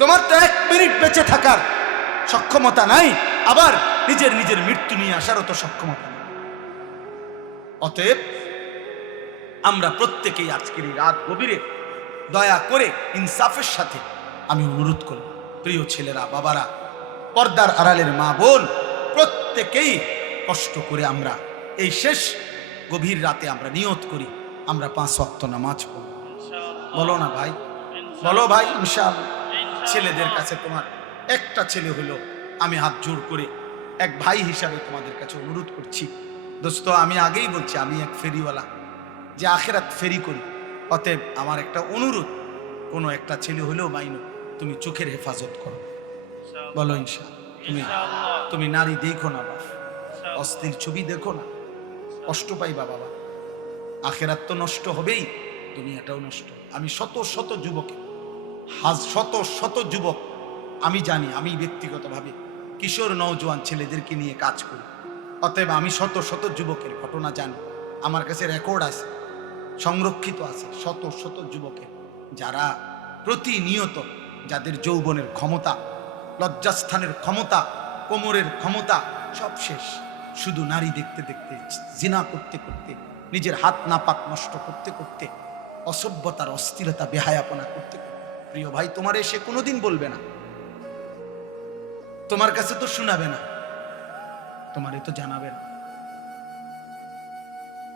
তোমার তো 1 মিনিট বেঁচে থাকার সক্ষমতা নাই, আবার নিজের মৃত্যু নিয়ে আসারও তো সক্ষমতা নেই। অতএব আমরা প্রত্যেকেই আজকের এই রাত গভীরে দয়া করে ইনসাফের সাথে আমি অনুরোধ করব, প্রিয় ছেলেরা, বাবারা, পর্দার আড়ালের মা বোন, প্রত্যেকেই কষ্ট করে আমরা এই শেষ গভীর রাতে আমরা নিয়ত করি আমরা 5 ওয়াক্ত নামাজ পড়ব। বলো না ভাই, বলো ভাই ইনশাআল্লাহ। ছেলেদের কাছে তোমার একটা ছেলে হলো, আমি হাত জোর করে এক ভাই হিসাবে তোমাদের কাছে অনুরোধ করছি। দোস্ত, আমি আগেই বলছি আমি এক ফেরিওয়ালা, যে আখেরাত ফেরি করি। অতএব আমার একটা অনুরোধ, কোনো একটা ছেলে হলেও মাইনো তুমি চোখের হেফাজত করো। বলো ইনশাআল্লাহ। তুমি নারী দেখো না বাবা, অস্থির ছবি দেখো না, কষ্ট পাইবা বাবা। আখেরাত তো নষ্ট হবেই, দুনিয়াটাও নষ্ট। আমি শত শত যুবক আমি জানি, আমি ব্যক্তিগতভাবে কিশোর নওজোয়ান ছেলেদেরকে নিয়ে কাজ করি, অতএব আমি শত শত যুবকের ঘটনা জানি। আমার কাছে রেকর্ড আছে, সংরক্ষিত আছে, শত শত যুবকের যারা প্রতিনিয়ত, যাদের যৌবনের ক্ষমতা, লজ্জাস্থানের ক্ষমতা, কোমরের ক্ষমতা সব শেষ, শুধু নারী দেখতে দেখতে, জিনা করতে করতে, নিজের হাত নাপাক নষ্ট করতে করতে, অসভ্যতার অস্থিরতা বেহায়াপনা করতে করতে। প্রিয় ভাই, তোমার এসে কোনোদিন বলবে না, তোমার কাছে তো শোনাবে না, তোমারে তো জানাবে না,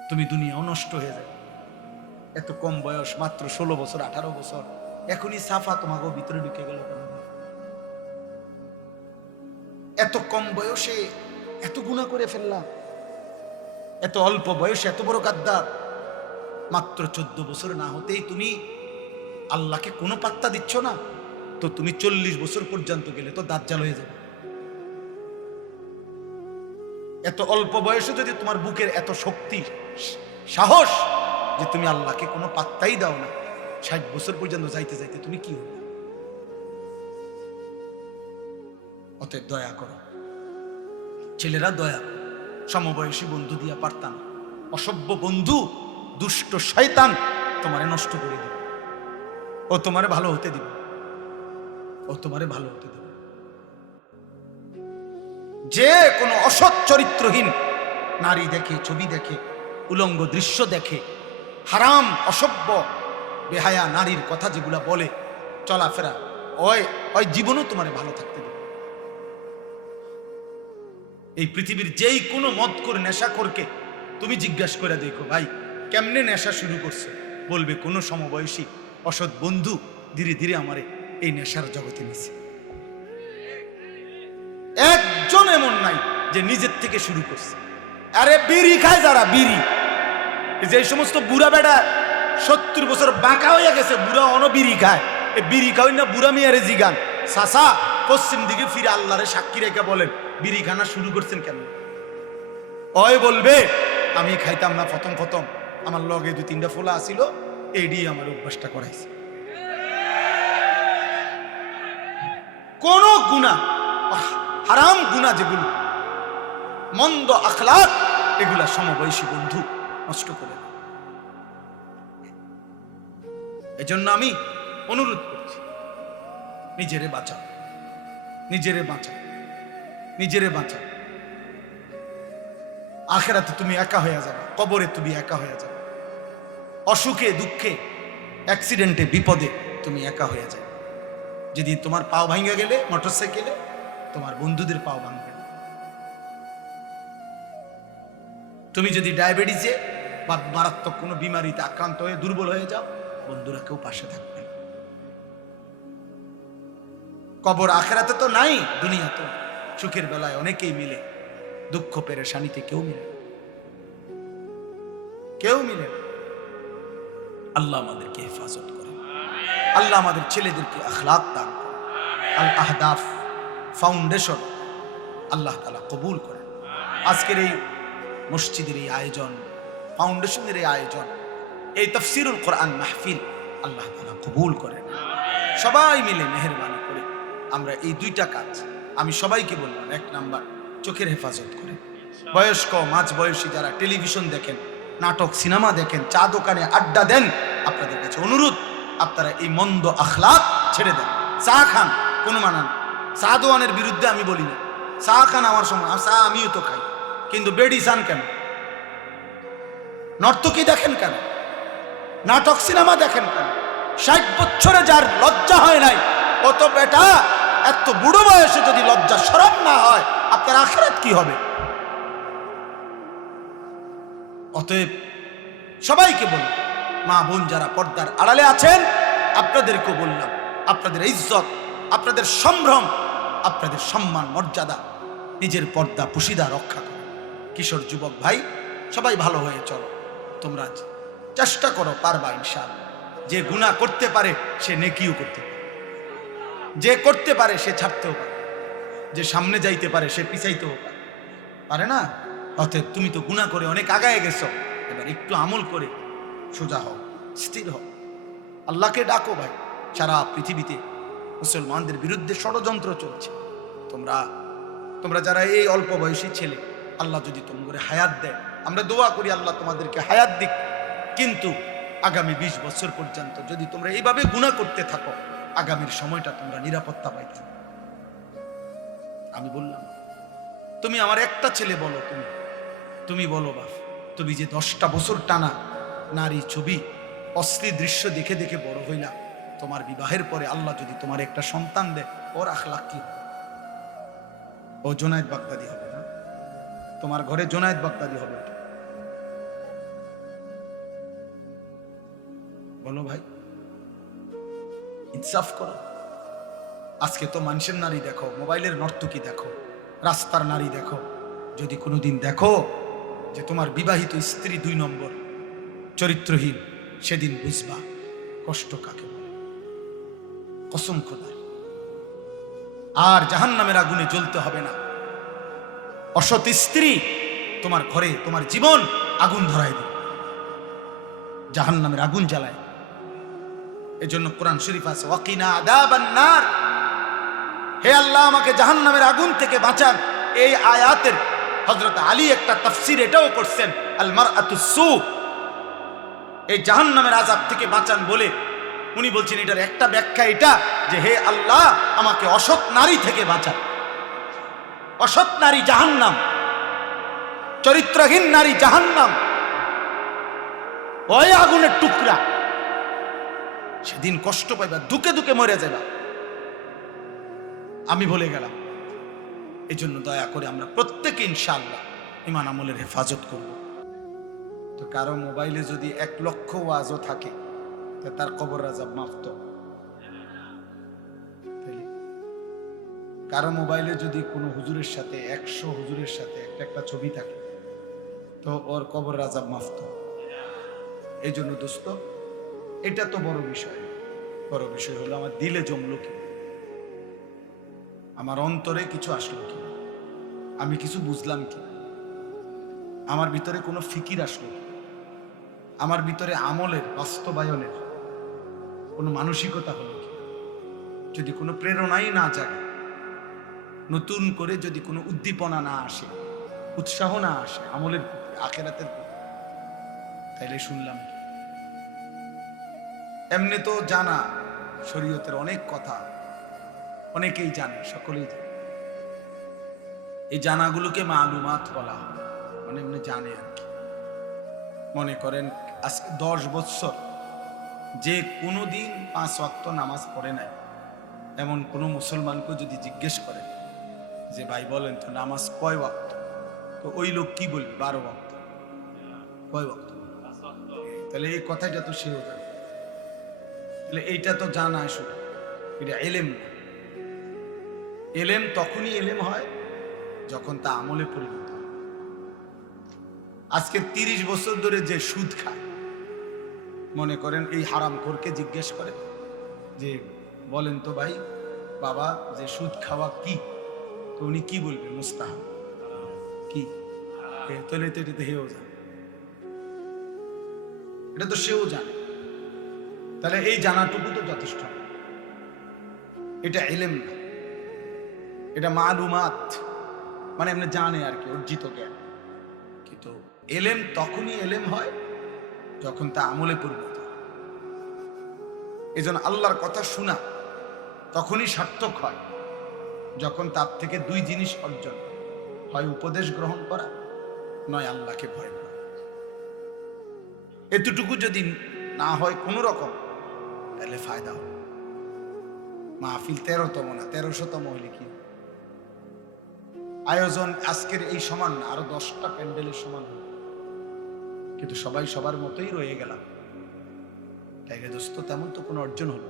তুমি দুনিয়াও নষ্ট হয়ে যাবে। এত কম বয়স, মাত্র 16 বছর 18 বছর, এখনই সাফা তোমাকে ভিতরে ঢুকে গেল। এত কম বয়সে এত গুনাহ করে ফেললাম, এত অল্প বয়সে এত বড় গাদ্দার। মাত্র 14 বছর না হতেই তুমি আল্লাহকে কোনো পাত্তা দিচ্ছ না, তো তুমি 40 বছর পর্যন্ত গেলে তো দাজ্জাল হয়ে যাবে। এত অল্প বয়সে যদি তোমার বুকের এত শক্তি, সাহস যে তুমি আল্লাহকে কোনো পাত্তাই দাও না, 60 বছর পর্যন্ত যাইতে যাইতে তুমি কি হবে? অতএব দয়া করো ছেলেরা, দয়া করো। সমবয়সী বন্ধু দিয়া পারতাম, অসভ্য বন্ধু, দুষ্ট শয়তান তোমারে নষ্ট করে দিবে, ও তোমারে ভালো হতে দিবে, ও তোমারে ভালো হতে দিবে। যে কোনো অসৎ চরিত্রহীন নারী দেখে, ছবি দেখে, উলঙ্গ দৃশ্য দেখে, হারাম অসভ্য বেহায়া নারীর কথা যেগুলা বলে, চলাফেরা, ওই জীবনও তোমারে ভালো থাকতে দেবে। এই পৃথিবীর যেই কোনো মদ করে নেশা করকে তুমি জিজ্ঞাসা করে দেখো, ভাই কেমনে নেশা শুরু করছে, বলবে কোনো সমবয়সী অসৎ বন্ধু ধীরে ধীরে আমারে এই নেশার জগতে নিছে। একজন এমন নাই যে নিজের থেকে শুরু করছে। আরে বিড়ি খায় যারা, বিড়ি, যে সমস্ত বুড়া বেড়া 70 বছর বাঁকা হয়ে গেছে, বুড়া বিড়ি খায়, এ বিড়ি খাওয়াই না বুড়া মিয়ারে জিগান, চাচা পশ্চিম দিকে ফিরে আল্লাহরে সাক্ষী রেখে বলেন বিড়ি খানা শুরু করছেন কেন? ওই বলবে আমি খাইতাম না প্রথম, আমার লগে 2-3টা ফোলা আসিল, এইডি আমার অভ্যাসটা করাইছে। কোন গুনাহ, হারাম গুনাহ যেগুলো, মন্দ আখলাক, এগুলা সমবয়সী বন্ধু নষ্ট করে। এজন্য আমি অনুরোধ করছি, নিজেরে বাঁচাও, নিজেরে বাঁচাও, নিজেরে বাঁচাও। আখেরাতে তুমি একা হয়ে যাবে, কবরে তুমি একা হয়ে যাবে, অসুখে দুঃখে অ্যাক্সিডেন্টে বিপদে তুমি একা হয়ে যাবে। যেদিন তোমার পাও ভাঙা গেলে মোটরসাইকেলে, তোমার বন্ধুদের পাও ভাঙবে। তুমি যদি ডায়াবেটিসে বা মারাত্মক কোনো বিমারিতে আক্রান্ত হয়ে দুর্বল হয়ে যাও, বন্ধুরা কেউ পাশে থাকবে। কবর আখেরাতে তো নাই, দুনিয়া তো। সুখের বেলায় অনেকেই মিলে, দুঃখ পেরেশানিতে কেউ মিলে, কেউ মিলে। আল্লাহ আমাদেরকে হেফাজত করে, আল্লাহ আমাদের ছেলেদেরকে আখলাক দান করে। আল আহদাফ ফাউন্ডেশন আল্লাহ তাআলা কবুল করে। আজকের এই মসজিদের এই আয়োজন, ফাউন্ডেশনের এই আয়োজন, এই তাফসীরুল কোরআন মাহফিল আল্লাহ তাআলা কবুল করেন। সবাই মিলে মেহেরবানি করে আমরা এই 2টা কাজ আমি সবাইকে বললাম। 1 নাম্বার, চোখের হেফাজত করেন। বয়স্ক মাঝ বয়সী যারা টেলিভিশন দেখেন, নাটক সিনেমা দেখেন, চা দোকানে আড্ডা দেন, আপনাদের কাছে অনুরোধ, আপনারা এই মন্দ আখলাক ছেড়ে দেন। চা খান, কোনো মানা না, চা দোয়ানের বিরুদ্ধে আমি বলি না, চা খান আমার সময়, চা আমিও তো খাই, কিন্তু বেডি চান কেন? নর্তকী দেখেন কেন? নাটক সিনেমা দেখেন কেন? 60 বছরে যার লজ্জা হয় নাই, অত বেটা এত বুড়ো বয়সে যদি লজ্জা শরম না হয়, আপনার আখিরাত কি হবে? অতএব সবাইকে বলুন, মা বোন যারা পর্দার আড়ালে আছেন, আপনাদেরকেও বললাম, আপনাদের ইজ্জত, আপনাদের সম্ভ্রম, আপনাদের সম্মান মর্যাদা, নিজের পর্দা পুশিদা রক্ষা করো। কিশোর যুবক ভাই সবাই ভালো হয়ে চলো, তোমরা চেষ্টা করো, পারবা ইনশাআল্লাহ। যে গুনাহ করতে পারে সে নেকিও করতে পারে। যে করতে পারে সে ছাড়তেও পারে, যে সামনে যাইতে পারে সে পিছাইতেও পারে না। অতএব তুমি তো গুনাহ করে অনেক আগায় গেছো, এবার একটু আমল করে সোজা হও, স্থির হও, আল্লাহকে ডাকো। ভাই, সারা পৃথিবীতে মুসলমানদের বিরুদ্ধে ষড়যন্ত্র চলছে। তোমরা যারা এই অল্প বয়সী ছেলে, আল্লাহ যদি তোমাদের হায়াত দেয়, আমরা দোয়া করি আল্লাহ তোমাদেরকে হায়াত দিক, কিন্তু আগামী 20 বছর পর্যন্ত যদি তোমরা এইভাবে গুনাহ করতে থাকো, আগামীর সময়টা তোমরা নিরাপত্তা পাইতে। আমি বললাম, তুমি আমার একটা ছেলে বলো, তুমি বলো বাপ, তুমি যে 10টা বছর টানা নারী ছবি অশ্লীল দৃশ্য দেখে দেখে বড় হইলা, তোমার বিবাহের পরে আল্লাহ যদি তোমার একটা সন্তান দেয়, ওর আখলাক কি হবে? ও জোনায়েদ বাগদাদি হবে না? তোমার ঘরে জোনায়েদ বাগদাদি হবে? বলো ভাই, ইনসাফ করো। আজকে তো মানুষের নারী দেখো, মোবাইলের নর্তকী দেখো, রাস্তার নারী দেখো। যদি কোনোদিন দেখো যে তোমার বিবাহিত স্ত্রী 2 নম্বর চরিত্রহীন, সেদিন বুঝবা কষ্ট কাকে বলে। কসম খোদার। আর জাহান্নামের আগুনে জ্বলতে হবে না। অসৎ স্ত্রী তোমার ঘরে তোমার জীবন আগুন ধরায় দিবে, জাহান্নামের আগুন জ্বালায়। এজন্য কোরআন শরীফ আছে, ওয়াকিনা আযাবান নার, হে আল্লাহ আমাকে জাহান্নামের আগুন থেকে বাঁচান। এই আয়াতের হযরত আলী একটা তাফসীর এটাও করছেন, আল মারআতুস সু, এই জাহান্নামের আযাব থেকে বাঁচান বলে উনি বলছেন এটার একটা ব্যাখ্যা এটা যে হে আল্লাহ আমাকে অসৎ নারী থেকে বাঁচান। অসৎ নারী জাহান্নাম, চরিত্রহীন নারী জাহান্নাম, ওই আগুনের টুকরা। সেদিন কষ্ট পাইবা, দুকে দুকে মরে যাবা। আমি বলে গেলাম। এই জন্য দয়া করে আমরা প্রত্যেকে ইনশাআল্লাহ ঈমান আমলের হেফাজত করব। তো কারো মোবাইলে যদি 1 লক্ষ ওয়াজও থাকে, তা তার কবর আযাব মাফ তো? কারো মোবাইলে যদি কোনো হুজুরের সাথে 100 হুজুরের সাথে একটা ছবি থাকে, তো ওর কবর আযাব মাফ তো? এই জন্য দোস্ত, এটা তো বড় বিষয়। বড় বিষয় হলো আমার দিলে জমলো কি, আমার অন্তরে কিছু আসলো কি, আমি কিছু বুঝলাম কি, আমার ভিতরে কোনো ফিকির আসলো কি, আমার ভিতরে আমলের বাস্তবায়নের কোনো মানসিকতা হলো কি। যদি কোনো প্রেরণাই না জাগে, নতুন করে যদি কোনো উদ্দীপনা না আসে, উৎসাহ না আসে আমলের প্রতি, আখিরাতের প্রতি, তাইলে শুনলাম কি? এমনি তো জানা শরীয়তের অনেক কথা অনেকেই জানে, সকলেই জানে। এই জানাগুলোকে মালুমাত বলা হয়, মানে এমনি জানে আর কি। মনে করেন আজকে 10 বছর যে কোনোদিন 5 ওয়াক্ত নামাজ পড়ে নাই, এমন কোনো মুসলমানকে যদি জিজ্ঞেস করে যে ভাই বলেন তো নামাজ কয় ওয়াক্ত, তো ওই লোক কি বলবে? 12 ওয়াক্ত। কয় ওয়াক্ত? তাহলে এই কথাটা তো সেও জানে। তাহলে এইটা তো জানা শুধু, এটা এলেম না। এলেম তখনই এলেম হয় যখন তা আমলে পরিণত হয়। আজকে 30 বছর ধরে যে সুদ খায়, মনে করেন এই হারামখোরকে জিজ্ঞেস করে যে বলেন তো ভাই বাবা যে সুদ খাওয়া কি, তো উনি কি বলবে? মুস্তাহাব। কি? তাহলে তো এটা তো হেও জানে, এটা তো সেও জানে। তাহলে এই জানাটুকু তো যথেষ্ট। এটা এলেম না, এটা মালুমাত, মানে এমনি জানে আর কি, অর্জিত জ্ঞান। কিন্তু এলেম তখনই এলেম হয় যখন তা আমলে পরিণত হয়। এই জন্য আল্লাহর কথা শোনা তখনই সার্থক হয় যখন তার থেকে 2 জিনিস অর্জন, হয় উপদেশ গ্রহণ করা, নয় আল্লাহকে ভয় করা। এতটুকু যদি না হয় কোনো রকম, তাহলে ফায়দা হবে। মাহফিল 13তম না, 1300তম হইলে কি আয়োজন আজকের এই সমান না, আরো 10টা প্যান্ডেলের সমান হবে, কিন্তু সবাই সবার মতোই রয়ে গেলাম। তাইলে দোস্ত তেমন তো কোনো অর্জন হলো,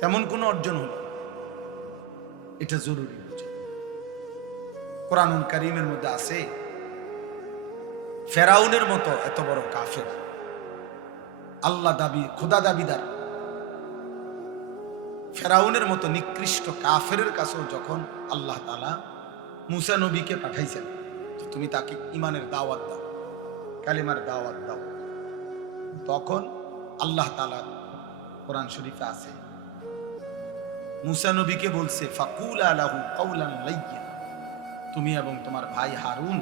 তেমন কোনো অর্জন হলো। এটা জরুরি বুঝে। কোরআনুল কারীমের মধ্যে আছে ফেরাউনের মতো এত বড় কাফের, আল্লাহ দাবি, খোদা দাবিদার, ফেরাউনের মতো নিকৃষ্ট কাফেরের কাছেও যখন আল্লাহ তাআলা মুসা নবীকে পাঠাইছেন যে তুমি তাকে ইমানের দাওয়াত দাও, কালিমার দাওয়াত দাও, তখন আল্লাহ তাআলা কোরআন শরীফে আছে মুসা নবীকে বলছে ফাকুলা লাহু কাওলান লাইয়্যিনা, তুমি এবং তোমার ভাই হারুন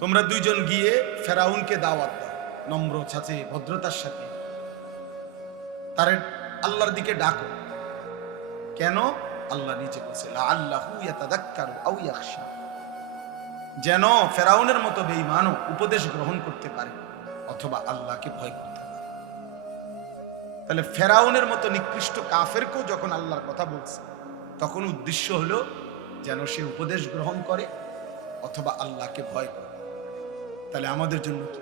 তোমরা দুইজন গিয়ে ফেরাউনকে দাওয়াত দাও, নম্র সাথে ভদ্রতার সাথে তার আল্লাহর দিকে ডাকো। কেন? আল্লাহ নিজে বলছে লাআল্লাহু ইয়াতাযাক্কারু আও ইয়াখশা, যেন ফেরাউনের মতো বেঈমানও উপদেশ গ্রহণ করতে পারে অথবা আল্লাহকে ভয় করতে পারে। তাহলে ফেরাউনের মতো নিকৃষ্ট কাফেরকেও যখন আল্লাহর কথা বলছে তখন উদ্দেশ্য হলো যেন সে উপদেশ গ্রহণ করে অথবা আল্লাহকে ভয় করে। তাহলে আমাদের জন্য কি?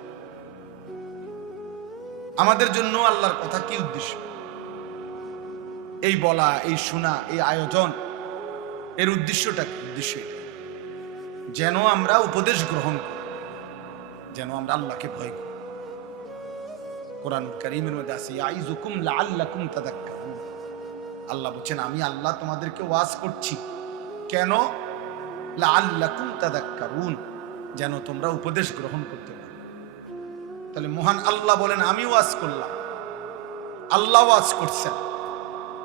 আমাদের জন্য আল্লাহর কথা কি উদ্দেশ্য? এই বলা, এই শোনা, এই আয়োজন, এর উদ্দেশ্যটা কি? উদ্দেশ্য যেন আমরা উপদেশ গ্রহণ করি, যেন আমরা আল্লাহকে ভয় করি। কোরআন কারীমের মধ্যে আছে ইয়াইযুকুম লাআল্লাকুম তাযাক্কারুন, আল্লাহ বলেন আমি আল্লাহ তোমাদেরকে ওয়াজ করছি। কেন? লাআল্লাকুম তাযাক্কারুন, যেন তোমরা উপদেশ গ্রহণ করতে পারো। তাহলে মহান আল্লাহ বলেন আমি ওয়াজ করলাম, আল্লাহ ওয়াজ করছেন,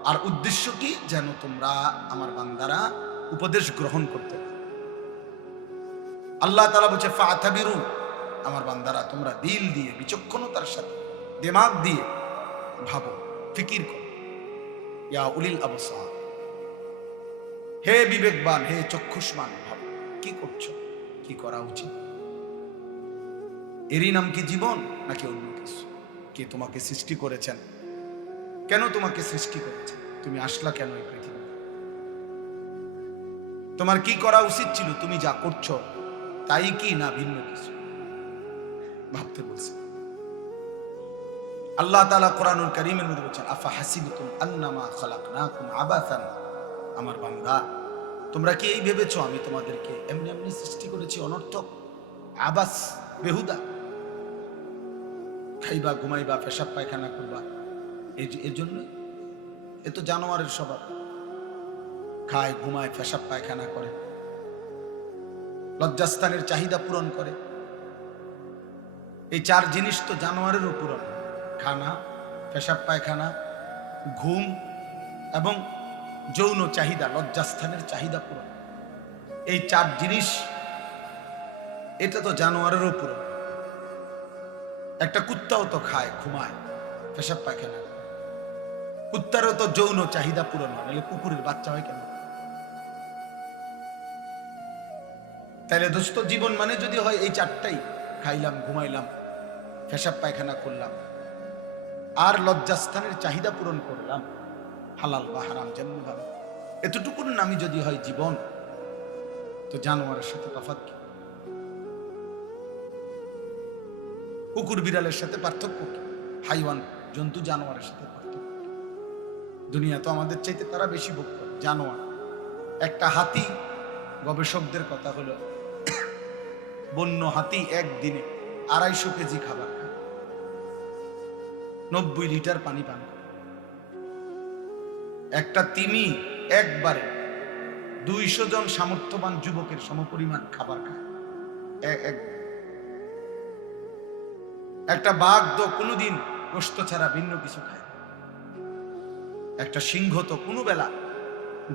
আর উদ্দেশ্য কি? যেন তোমরা আমার বান্দারা উপদেশ গ্রহণ করতে পারো। আল্লাহ তাআলা বলছে ফাতাবিরু, আমার বান্দারা তোমরা দিল দিয়ে বিচক্ষণতার সাথে দিমাগ দিয়ে ভাবো, ফিকির করো। ইয়া উলিল আবসার, হে বিবেকবান, হে চক্ষুষ্মান, ভাবো কি করছো, কি করা উচিত। এরই নাম কি জীবন নাকি অন্য কিছু? কে তোমাকে সৃষ্টি করেছেন? কেন তোমাকে সৃষ্টি করেছেন? তুমি আসলা কেন এই পৃথিবী? তোমার কি করা উচিত ছিল? তুমি যা করছো তাই কি না ভিন্ন কিছু? ভাবতে বলছে আল্লাহ তাআলা কোরআনুল কারীমের মধ্যে বলেছেন আফা হাসিবতুম আন্নামা খালাকনাকুম আবাসান, আমার বান্দা তোমরা কি এই ভেবেছো আমি তোমাদেরকে এমনি এমনি সৃষ্টি করেছি অনর্থক, আবাস, বেহুদা? খাইবা, ঘুমাইবা, পেশাব পায়খানা করবা, এর জন্য? এ তো জানোয়ারের স্বভাব, খায়, ঘুমায়, পেশাব পায়খানা করে, লজ্জাস্থানের চাহিদা পূরণ করে। এই চার জিনিস তো জানোয়ারেরও পূরণ: খানা, পেশাব পায়খানা, ঘুম এবং যৌন চাহিদা, লজ্জাস্থানের চাহিদা পূরণ। এই চার জিনিস এটা তো জানোয়ারেরও পূরণ। একটা কুত্তাও তো খায়, ঘুমায়, পেশাব পায়খানা করে। কুত্তারও তো যৌন চাহিদা পূরণ হয়, নাহলে কুকুরের বাচ্চা হয় কেন? তাইলে দোস্ত জীবন মানে যদি হয় এই চারটাই, খাইলাম, ঘুমাইলাম, পেশাব পায়খানা করলাম আর লজ্জাস্থানের চাহিদা পূরণ করলাম, হালাল বা হারাম যেমন ভাবে, এতটুকুর নামই যদি হয় জীবন, তো জানোয়ারের সাথে তফাৎ কি? কুকুর বিড়ালের সাথে পার্থক্য কি? হাইওয়ান, জন্তু জানোয়ারের সাথে পার্থক্য কি? দুনিয়া তো আমাদের চাইতে তারা বেশি ভোগ করে, জানোয়ার। একটা হাতি, গবেষকদের কথা হলো বন্য হাতি একদিনে 250 কেজি খাবার খায়, 90 লিটার পানি পান করে। একটা তিমি একবারে 200 জন সামর্থ্যবান যুবকের সমপরিমাণ খাবার খায়। একটা বাঘ তো কোনোদিন গোশত ছাড়া ভিন্ন কিছু খায়। একটা সিংহ তো কোনো বেলা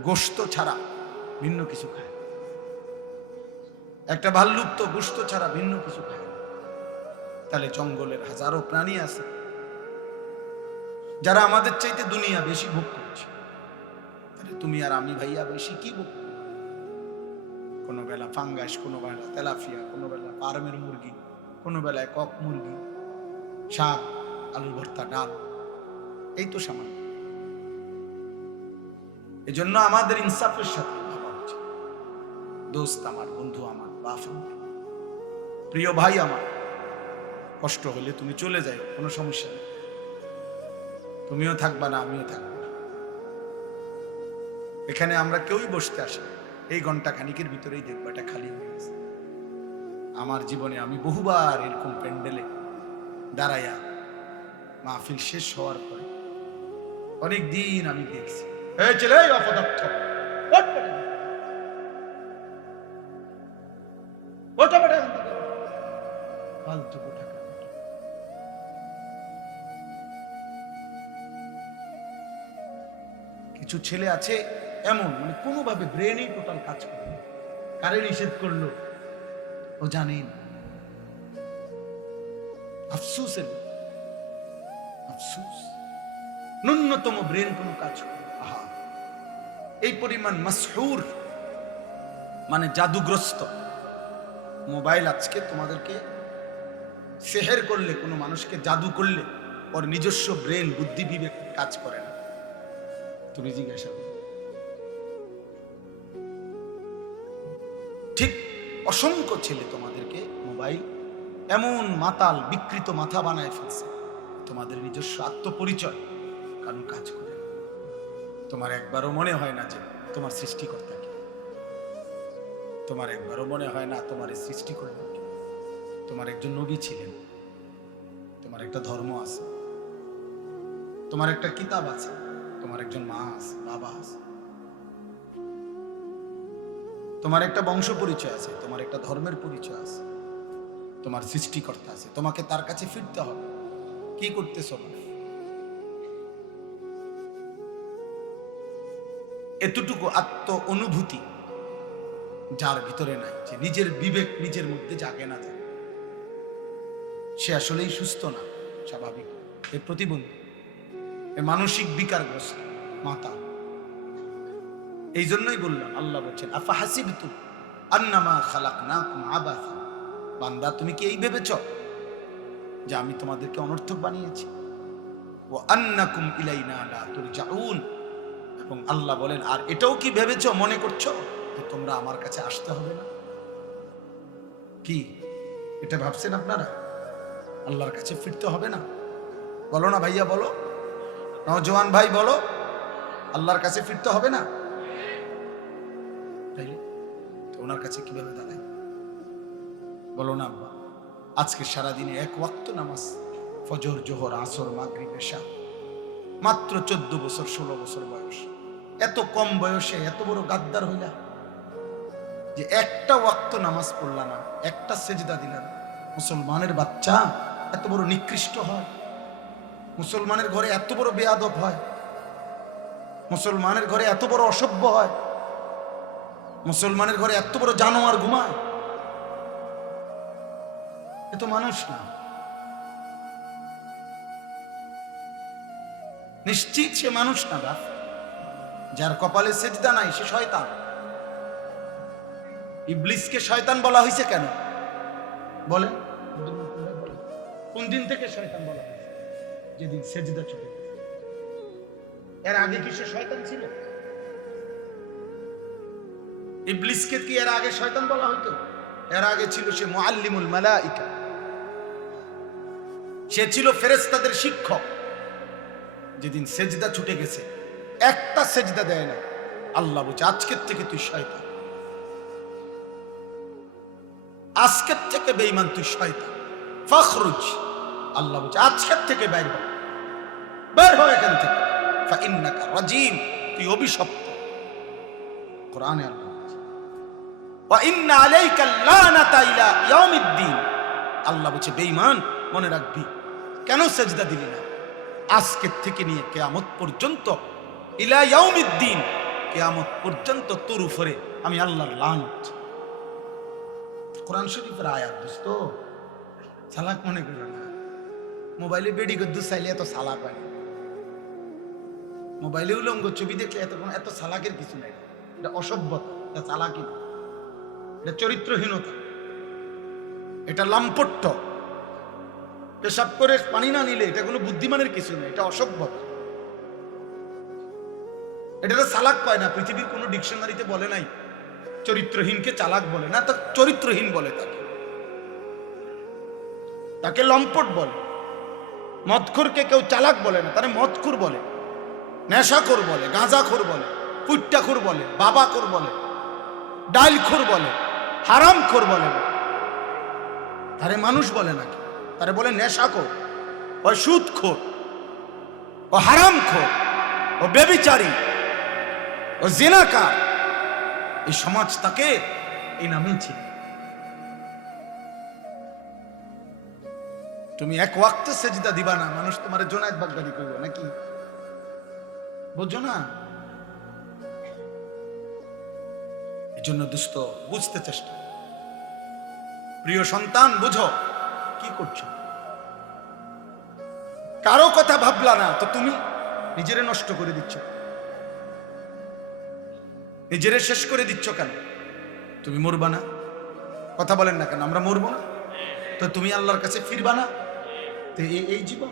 গোশত ছাড়া ভিন্ন কিছু খায়। একটা ভাল্লুক তো গোশত ছাড়া ভিন্ন কিছু খায়। তাহলে জঙ্গলের হাজারো প্রাণী আছে যারা আমাদের চাইতে দুনিয়া বেশি ভোগ করছে। তাহলে তুমি আর আমি ভাইয়া বেশি কি ভোগ? কোনো বেলা ফাঙ্গাস, কোনো বেলা তেলাপিয়া, কোনো বেলা ফার্মের মুরগি, কোনো বেলায় কক মুরগি, শাক, আলু ভর্তা, ডাল, এই তো সামান্য। এজন্য আমাদের ইনসাফের সাথে ভাবা উচিত। দোস্ত আমার, বন্ধু আমার, বাপ আমার, প্রিয় ভাই আমার, কষ্ট হলে তুমি চলে যাও, কোনো সমস্যা নেই। তুমিও থাকবা না, আমিও থাকবো। এখানে আমরা কেউই বসতে আসি, এই ঘন্টা খানিকের ভিতরেই দেখবো এটা খালি হয়ে গেছে। আমার জীবনে আমি বহুবার এরকম প্যান্ডেলে দাঁড়াইয়া মাহফিল শেষ হওয়ার পরে অনেক দিন আমি দেখছি এই ছেলে অপদার্থ ফালতু টাকা। কিছু ছেলে আছে এমন, মানে কোনোভাবে ব্রেনই টোটাল কাজ করে না। কারে নিষেধ করলো ও জানেই না। আফসোসের আফসোস, ন্যূনতম ব্রেন কোনো কাজ করে। আহা, এই পরিমাণ মাসহুর মানে জাদুগ্রস্ত মোবাইল আজকে তোমাদেরকে সেহের করলে, কোনো মানুষকে জাদু করলে ওর নিজস্ব ব্রেন বুদ্ধি বিবেক কাজ করে না। তুমি জিজ্ঞাসা করো। ঠিক অসংখ্য ছেলে তোমাদেরকে মোবাইল এমন মাতাল বিকৃত মাথা বানায় ফেলছে, তোমাদের নিজস্ব আত্মপরিচয় কারণ কাজ করে না। তোমার একবারও মনে হয় না যে তোমার সৃষ্টিকর্তা কে, তোমার একবারও মনে হয় না তোমার এই সৃষ্টি করলেন কে। তোমার একজন নবী ছিলেন, তোমার একটা ধর্ম আছে, তোমার একটা কিতাব আছে, তোমার একজন মা আছে, বাবা আছে, তোমার একটা বংশ পরিচয় আছে, তোমার একটা ধর্মের পরিচয় আছে, তোমার সৃষ্টিকর্তা আছে। তোমাকে তার কাছে ফিরতে হবে। কি করতেছ না? এতটুকু আত্ম অনুভূতি যার ভিতরে নাই, যে নিজের বিবেক নিজের মধ্যে জাগে না, যায়, সে আসলেই সুস্থ না, স্বাভাবিক, এ প্রতিবন্ধী, এ মানসিক বিকারগ্রস্ত মাতা। এই জন্যই বললাম, আল্লাহ বলছেন আফা হাসিবতুম আন্নামা খালাকনাকুম আবাসা, বান্দা তুমি কি এই ভেবেছ যে আমি তোমাদেরকে অনর্থক বানিয়েছি? ওয়া আন্নাকুম ইলাইনা লা তুরজাউন, এবং আল্লাহ বলেন আর এটাও কি ভেবেছ, মনে করছো যে তোমরা আমার কাছে আসতে হবে না? কি এটা ভাবছেন আপনারা? আল্লাহর কাছে ফিরতে হবে না? বলো না ভাইয়া, বলো, নওজোয়ান ভাই বলো, আল্লাহর কাছে ফিরতে হবে না? তাইলে তো ওনার কাছে কিভাবে দাঁড়ায়? বলো না আব্বা, আজকে সারাদিনে এক ওয়াক্ত নামাজ, ফজর, জোহর, আসর, মাগরিব, এশা, মাত্র 14 বছর 16 বছর বয়স, এত কম বয়সে এত বড় গাদ্দার হইলা যে একটা ওয়াক্ত নামাজ পড়লা না, একটা সেজদা দিলা না। মুসলমানের বাচ্চা এত বড় নিকৃষ্ট হয়, মুসলমানের ঘরে এত বড় বেয়াদব হয়, মুসলমানের ঘরে এত বড় অসভ্য হয়, মুসলমানের ঘরে এত বড় জানোয়ার ঘুমায়। এ তো মানুষ না। নিশ্চিত সে মানুষ না বাপ। যার কপালে সেজদা নাই সে শয়তান। ইবলিসকে শয়তান বলা হয়েছে কেন বলেন? কোন দিন থেকে শয়তান বলা হয়েছে? যেদিন সেজদা ছুটে গেছে। এর আগে কি সে শয়তান ছিল? ইবলিসকে কি এর আগে শয়তান বলা হইতো? এর আগে ছিল সে মুআল্লিমুল মালাইকা, সে ছিল ফেরেশতাদের শিক্ষক। যেদিন সেজদা ছুটে গেছে, একটা সেজদা দেয় না, আল্লাহ বলছে আজকের থেকে তুই শয়তান, আজকের থেকে বেঈমান তুই শয়তান, ফাখরুজ। আল্লাহ বলছে আজকের থেকে বের হ, বের হ এখান থেকে, ফাইন্নাকা রাজিম, তুই অভিশপ্ত। কোরআনে আল্লাহ বলছে ওয়া ইন্না আলাইকা লানাতা ইলা ইয়াউমিদ্দিন। আল্লাহ বলছে বেঈমান মনে রাখবি, কেন সেজদা দিলি না? আজকের থেকে নিয়ে কিয়ামত পর্যন্ত, ইলা ইয়াউমিদ্দিন, কিয়ামত পর্যন্ত তোর উপরে আমি আল্লাহর লানত। কোরআন শরীফের আয়াত দোস্ত, সালাক মনে করো না। মোবাইলে বেডি গদ্দু চাইলে এত সালাক হয় না, মোবাইলে উলঙ্গ ছবি দেখলে এত সালাকের কিছু নাই। এটা অসভ্যতা, এটা চালাকি না, এটা চরিত্রহীনতা, এটা লাম্পট্য। পেশাব করে পানি না নিলে এটা কোনো বুদ্ধিমানের কিছু নেই, এটা অসভ্যতা। এটা তো চালাক পায় না, পৃথিবীর কোনো ডিকশনারিতে বলে নাই চরিত্রহীনকে চালাক বলে না, তো চরিত্রহীন বলে তাকে লম্পট বলে। মদখোরকে কেউ চালাক বলে না, তারে মদখোর বলে, নেশাখোর বলে, গাঁজাখোর বলে, কুট্টাখোর বলে, বাবাখোর বলে, ডাইলখোর বলে, হারামখোর বলে। তারে মানুষ বলে নাকি? তারে বলে নেশাখোর, ও সুদখোর, ও হারামখোর, ও ব্যভিচারী, ও জিনাকার, এই সমাজ তাকে এই নামেই ছিল। তুমি এক ওয়াক্ত সেজদা দিবা না, মানুষ তোমার জোনায়েত বাগদাদি কইব নাকি? বুঝছো না? এই জন্য দোস্ত বুঝতে চেষ্টা, প্রিয় সন্তান বুঝো কি করছো। কারো কথা ভাবলা না তো তুমি নিজেরে নষ্ট করে দিচ্ছ, নিজেরে শেষ করে দিচ্ছ কেন? তুমি মরবা না? কথা বলেন না কেন? আমরা মরবো না তো তুমি আল্লাহর কাছে ফিরবা না? তো এই জীবন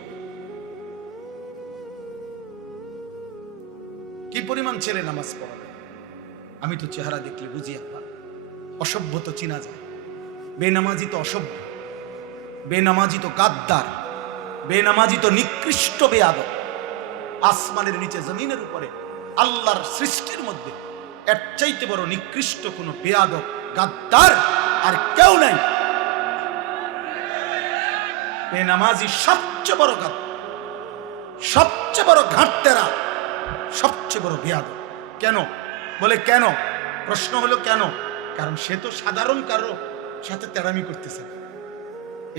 কি পরিমাণ ছেলে নামাজ পড়াবে? আমি তো চেহারা দেখলে বুঝি আপনার অসভ্য তো চিনা যায়। বেনামাজি তো অসভ্য, বেনামাজি তো গাদ্দার, বেনামাজি তো নিকৃষ্ট বেয়াদব। আসমানের নিচে জমিনের উপরে আল্লাহর সৃষ্টির মধ্যে এর চাইতে বড় নিকৃষ্ট কোন বেয়াদব গাদ্দার আর কেউ নাই। বেনামাজি সবচেয়ে বড় গাদ্দার, সবচেয়ে বড় ঘাটতেরা, সবচেয়ে বড় বেয়াদব। কেন বলে? কেন? প্রশ্ন হলো কেন? কারণ সে তো সাধারণ কারো সাথে তেরামি করতেছে।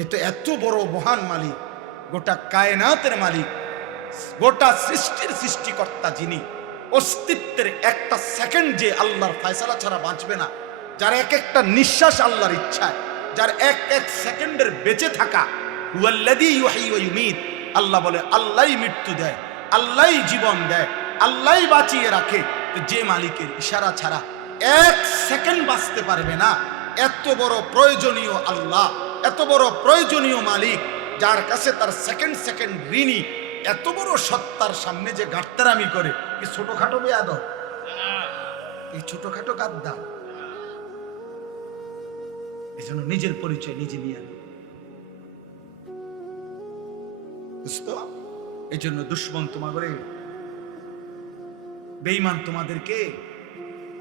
এ তো এত বড় মহান মালিক, গোটা কায়নাতের মালিক, গোটা সৃষ্টির সৃষ্টিকর্তা, যিনি অস্তিত্বের একটা সেকেন্ড যে আল্লাহর ফয়সালা ছাড়া বাঁচবে না, যার এক একটা নিঃশ্বাস আল্লাহর ইচ্ছায়, যার এক এক সেকেন্ডের বেঁচে থাকা, হুয়াল্লাযী ইউহয়ী ওয়া ইউমীত। আল্লাহ বলে আল্লাহই মৃত্যু দেয়, আল্লাহই জীবন দেয়, আল্লাহই বাঁচিয়ে রাখে। তো যে মালিকের ইশারা ছাড়া এক সেকেন্ড বাঁচতে পারবে না, এত বড় প্রয়োজনীয় আল্লাহ, এত বড় প্রয়োজনীয় মালিক, যার কাছে তার সেকেন্ড সেকেন্ড ঋণী, এত বড় সত্তার সামনে যে গাট্টারামি করে, কি ছোটখাটো বেয়াদব? এই ছোটখাটো গাদ্দার। এই জন্য নিজের পরিচয় নিজে নিয়ে আনি, বুঝতো? এই জন্য দুশ্মন তোমাদের, বেঈমান তোমাদেরকে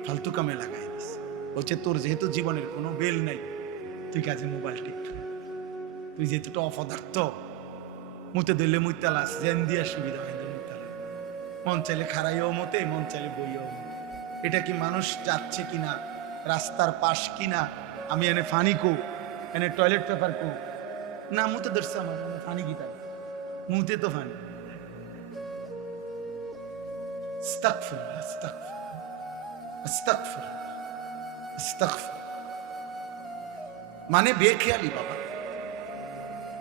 ফালতু কামে লাগাই দিচ্ছে। বলছে তোর যেহেতু জীবনের কোনো বেল নাই, তুই কাজে মোবাইল টিপ, তুই যেহেতু অপদার্থ, মুতে দিলে মুইতালাস, জেন দিয়া সুবিধা হয়, মন চাইলে খারাইও মতে, মন চাইলে বইও মতে। এটা কি মানুষ যাচ্ছে কিনা, রাস্তার পাশ কিনা, আমি এনে ফানি কো, এনে টয়লেট পেপার কো, না মুতে ধরছে আমার ফানি গীতা, মুতে তো ফানি। আস্তাগফিরুল্লাহ, আস্তাগফিরুল্লাহ, আস্তাগফিরুল্লাহ, আস্তাগফিরুল্লাহ। মানে বেখেয়ালি বাবা,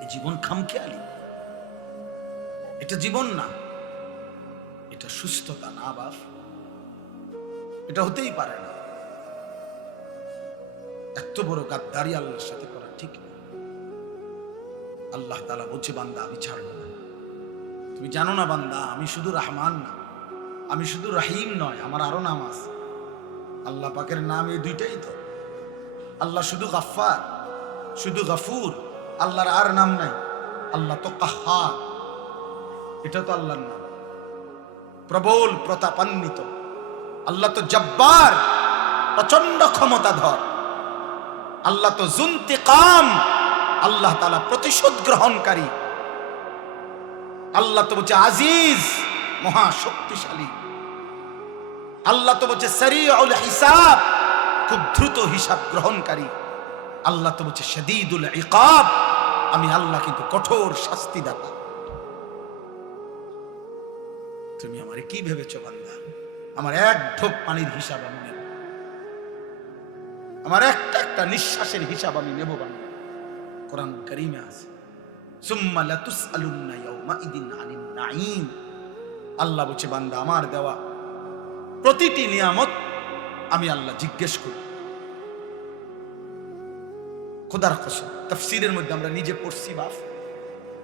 এই জীবন খামখেয়ালি, এটা জীবন না, এটা সুস্থতা না বাপ, এটা হতেই পারে না। এত বড় গাদ্দারি আল্লাহর সাথে করা ঠিক না। আল্লাহ তাআলা বলছে বান্দা আমি ছাড়ব না। তুমি জানো না বান্দা, আমি শুধু রহমান না, আমি শুধু রহিম নয়, আমার আরো নাম আছে। আল্লাহ পাকের নাম এই দুইটাই তো। আল্লাহ শুধু গাফফার, শুধু গাফুর, আল্লাহর আর নাম নাই। আল্লাহ তো কাহ্হার, এটা তো আল্লাহর নাম। প্রবল প্রতাপান্বিত আল্লাহ তো জব্বার, প্রচন্ড ক্ষমতাধর। আল্লাহ তো যুন্তিকাম, আল্লাহ তাআলা প্রতিশোধ গ্রহণকারী। আল্লাহ তো বলছে আজিজ, মহা শক্তিশালী। আল্লাহ তো বলছে সারিউল হিসাব, খুব দ্রুত হিসাব গ্রহণকারী। আল্লাহ তো বলছে শাদীদুল ইকাব, আমি আল্লাহ কিন্তু কঠোর শাস্তিদাতা। তুমি আমারে কি ভেবেছো বান্দা? আমার এক ঢোক পানির হিসাব আমি নেব, আমার একটা একটা নিঃশ্বাসের হিসাব আমি নেব বান্দা। কোরআন কারীমে আছে সুম্মা লাতুসআলুন্না ইয়াওমাইদিন আনিন নাঈম। আল্লাহ বলছে বান্দা আমার দেওয়া প্রতিটি নিয়ামত আমি আল্লাহ জিজ্ঞেস করি। খোদার কসম, তাফসীরের মধ্যে আমরা নিজে পড়ছি বাপ,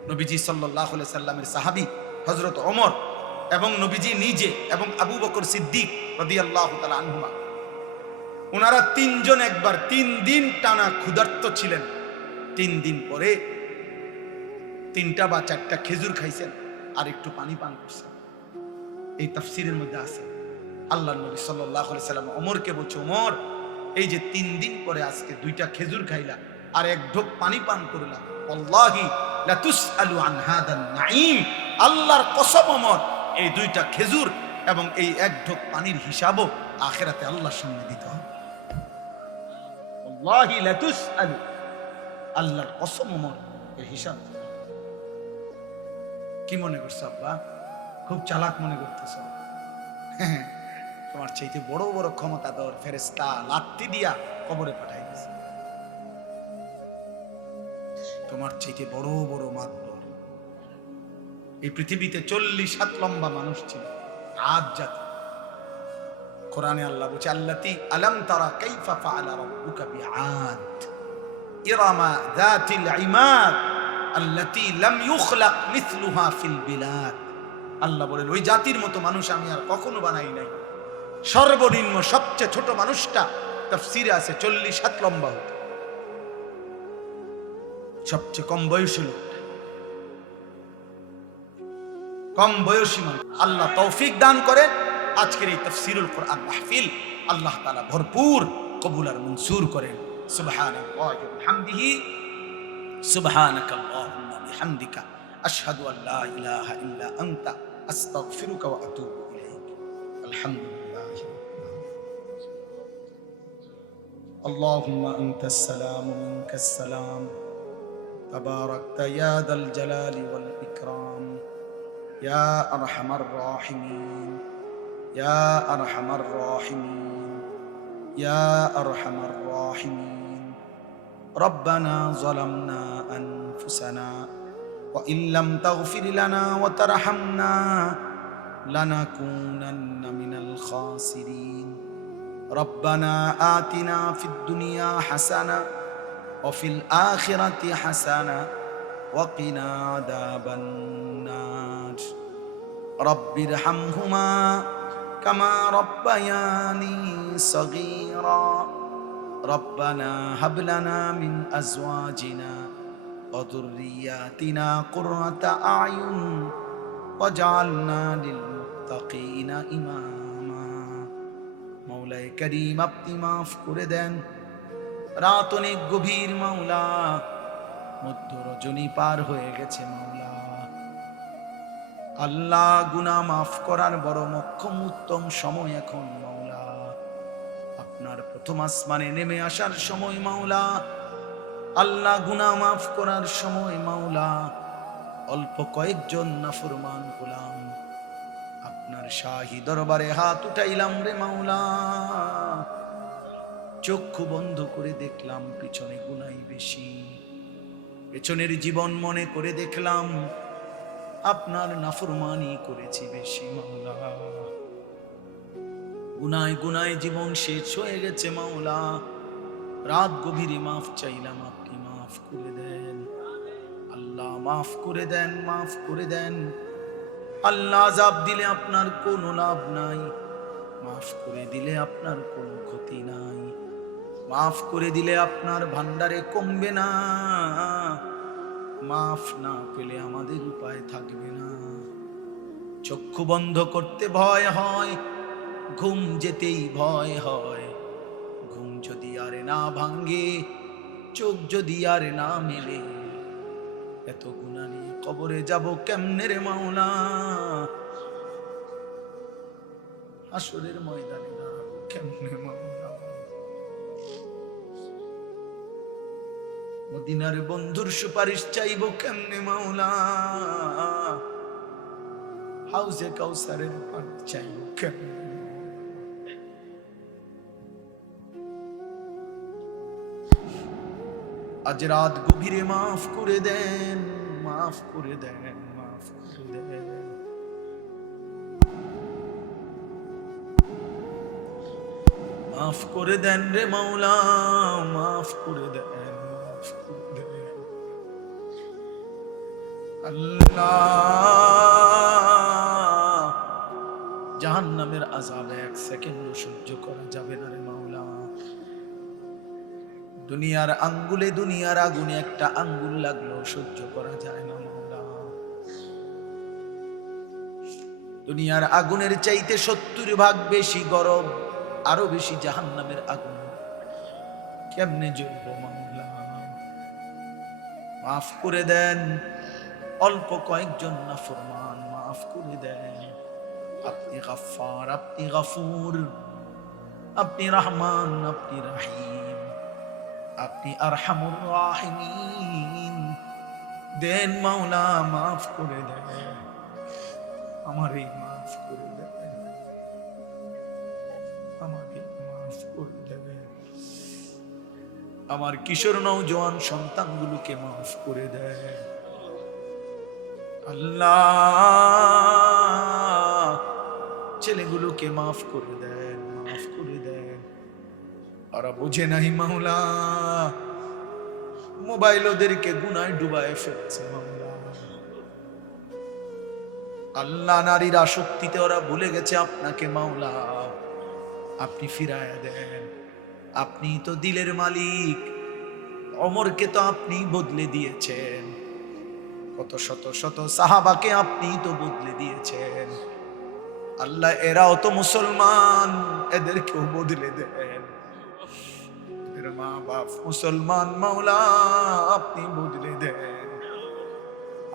নবীজি সাল্লাল্লাহু আলাইহি সাল্লামের সাহাবী হযরত ওমর এবং নবীজি নিজে এবং আবু বকর সিদ্দিক রাদিয়াল্লাহু তাআলা আনহুমা, ওনারা তিনজন একবার 3 দিন টানা ক্ষুধার্ত ছিলেন। 3 দিন পরে 3টা বা 4টা খেজুর খাইছেন আর একটু পানি পান করছেন। এই তাফসীরের মধ্যে আছে আল্লাহর নবী সাল্লাল্লাহু আলাইহি সাল্লাম ওমরকে বলছে, ওমর এই যে 3 দিন পরে আজকে 2টা খেজুর খাইলা আর এক ঢোক পানি পান করলা, ওয়াল্লাহি লা তুসআলু আন হাদান নাঈম, আল্লাহর কসম ওমর এই 2টা খেজুর এবং এই এক ঢোক পানির হিসাবও আখিরাতে আল্লাহর সামনে দিতে হবে। আল্লাহি লাতুসআলু, আল্লাহর কসম ওমর, এর হিসাব। কি মনে করছো আব্বা? খুব চালাক মনে করতেছ? তোমার চাইতে বড় বড় ক্ষমতাধর ফেরেশতা লাত্তি দিয়া কবরে পাঠাই দিয়েছে। তোমার চাইতে বড় বড় মাতবর। এই পৃথিবীতে 40 হাত লম্বা মানুষ ছিল, আদ জাতি। কোরআনে আল্লাহ বলছে, আল্লাতী আলাম তারা কাইফা ফাআলা রাব্বুকা বিআদ ইরামা যাতিল ইমাদ আল্লাতী লাম ইউখলাক মিথলুহা ফিল বিলাদ। আল্লাহ বলেন, ওই জাতির মতো মানুষ আমি আর কখনো বানাই নাই। সর্বনিম্ন সবচেয়ে ছোট মানুষটা তাফসীরে আছে 40 হাত লম্বা হতো, সবচেয়ে কম বয়সী লোক, কম বয়সী মানুষ। আল্লাহ তৌফিক দান করে আজকের এই তাফসীরুল কোরআন মাহফিল আল্লাহ তাআলা ভরপুর কবুল আর মনসুর করেন। সুবহানাল্লাহি ওয়া বিহামদিহি, সুবহানাকাল্লাহুম্মা বিহামদিকা, আশহাদু আল লা ইলাহা ইল্লা আনতা, আস্তাগফিরুকা ওয়া আতুবু ইলাইক। আলহামদুলিল্লাহ। আল্লাহুম্মা আনতাস সালাম ওয়া মিনকাস সালাম, তাবারাকতা ইয়া যাল জালালি ওয়াল ইকরাম, ইয়া আরহামার রাহিমিন, ইয়া আরহামার রাহিমিন, ইয়া আরহামার রাহিমিন। ربنا ظلمنا أنفسنا وإن لم تغفر لنا وترحمنا لنكونن من الخاسرين. ربنا آتنا في الدنيا حسنة وفي الآخرة حسنة وقنا عذاب النار. رب ارحمهما كما ربياني صغيرا. ربنا هب لنا من أزواجنا وذرياتنا قرة أعين واجعلنا للمتقين إماما. মওলাই করিম, আপনি মাফ করে দেন। রাত অনেক গভীর মাওলা, মধ্য রজনী পার হয়ে গেছে মাওলা। আল্লাহ, গুনাহ মাফ করার বড় মোক্ষম উত্তম সময় এখন মাওলা। আপনার প্রথম আসমানে নেমে আসার সময় মাওলা। আল্লাহ, গুনাহ মাফ করার সময় মাওলা। অল্প কয়েকজন নাফরমান গোলাম আপনার শাহী দরবারে হাত উঠাইলাম রে মাওলা। চক্ষু বন্ধ করে দেখলাম পিছনে গুনাহ বেশি, পেছনের জীবন মনে করে দেখলাম আপনার নাফরমানি করেছি বেশি মাওলা। গুনায় গুনায় জীবন শেষ হয়ে গেছে মাওলা। রাত গভীরে মাফ চাইলাম, আপনি মাফ করে দেন আল্লাহ, মাফ করে দেন, মাফ করে দেন আল্লাহ। আযাব দিলে আপনার কোনো লাভ নাই, মাফ করে দিলে আপনার কোনো ক্ষতি নাই, মাফ করে দিলে আপনার ভান্ডারে কমবে না, মাফ না পেলে আমাদের উপায় থাকবে না। চক্ষু বন্ধ করতে ভয় হয়, ঘুম যেতেই ভয় হয়। ঘুম যদি আর না ভাঙ্গে, চোখ যদি আর না মেলে, এত গুনাহ নিয়ে কবরে যাব কেমনে রে মাওলা। হাসরের ময়দানে দাঁড়াবো কেমনে মাওলা। মদিনার বন্ধুর সুপারিশ চাইবো কেমনে মাওলা। হাউজে কাউসারের পানি চাইবো কেমনে। আজ রাত গভীরে মাফ করে দেন, মাফ করে দেন, মাফ করে দেন। মাফ করে দেন রে মাওলা, মাফ করে দেন, মাফ করে দেন আল্লাহ। জাহান্নামের আযাব এক সেকেন্ড সহ্য করা যাবে না রে মাওলা। দুনিয়ার আঙ্গুলে, দুনিয়ার আগুনে একটা আঙ্গুল লাগলো সহ্য করা যায় না মাওলা। দুনিয়ার আগুনের চাইতে 70 ভাগ বেশি গরম, আরো বেশি জাহান্নামের আগুন। কেমনে জ্বলব মাওলা। মাফ করে দেন, অল্প কয়েকজন নাফরমান মাফ করে দেন। আপনি গফফার, আপনি গফুর, আপনি রহমান, আপনি রহিম, আপনি আরহামুর রাহিমিন। দেন মাওলা, মাফ করে দেন, আমারে মাফ করে দেবেন, আমাকে মাফ করে দেবেন। আমার কিশোর নওজোয়ান সন্তানগুলোকে মাফ করে দেন আল্লাহ। ছেলেগুলোকে মাফ করে দেন, মাফ করে দেন। ওরা বুঝে নাই মাওলা, মোবাইল ওদেরকে গুনায় ডুবায় ফেলছে মাওলা। আল্লাহ, নারীর আসক্তিতে ওরা ভুলে গেছে আপনাকে মাওলা, আপনি ফিরায়া দেন। আপনি তো দিলের মালিক, ওমরকে তো আপনি বদলে দিয়েছেন, কত শত শত সাহাবাকে আপনি তো বদলে দিয়েছেন আল্লাহ। এরাও তো মুসলমান, এদেরকেও বদলে দেন। এদের মা বাপ মুসলমান মাওলা, আপনি বদলে দেন।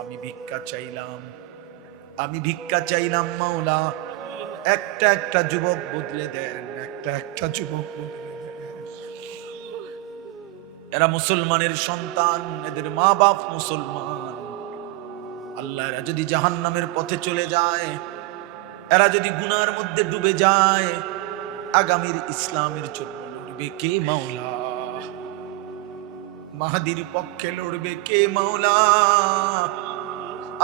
আমি ভিক্ষা চাইলাম, আমি ভিক্ষা চাইলাম মাওলা, একটা একটা যুবক বদলে দেন, একটা একটা যুবক বদলে দেন। এরা মুসলমানের সন্তান, এদের মা বাপ মুসলমান আল্লাহ। এরা যদি জাহান্নামের পথে চলে যায়, এরা যদি গুনার মধ্যে ডুবে যায়, আগামীর ইসলামের জন্য লড়বে কে মাওলা? মাহাদির পক্ষে লড়বে কে মাওলা?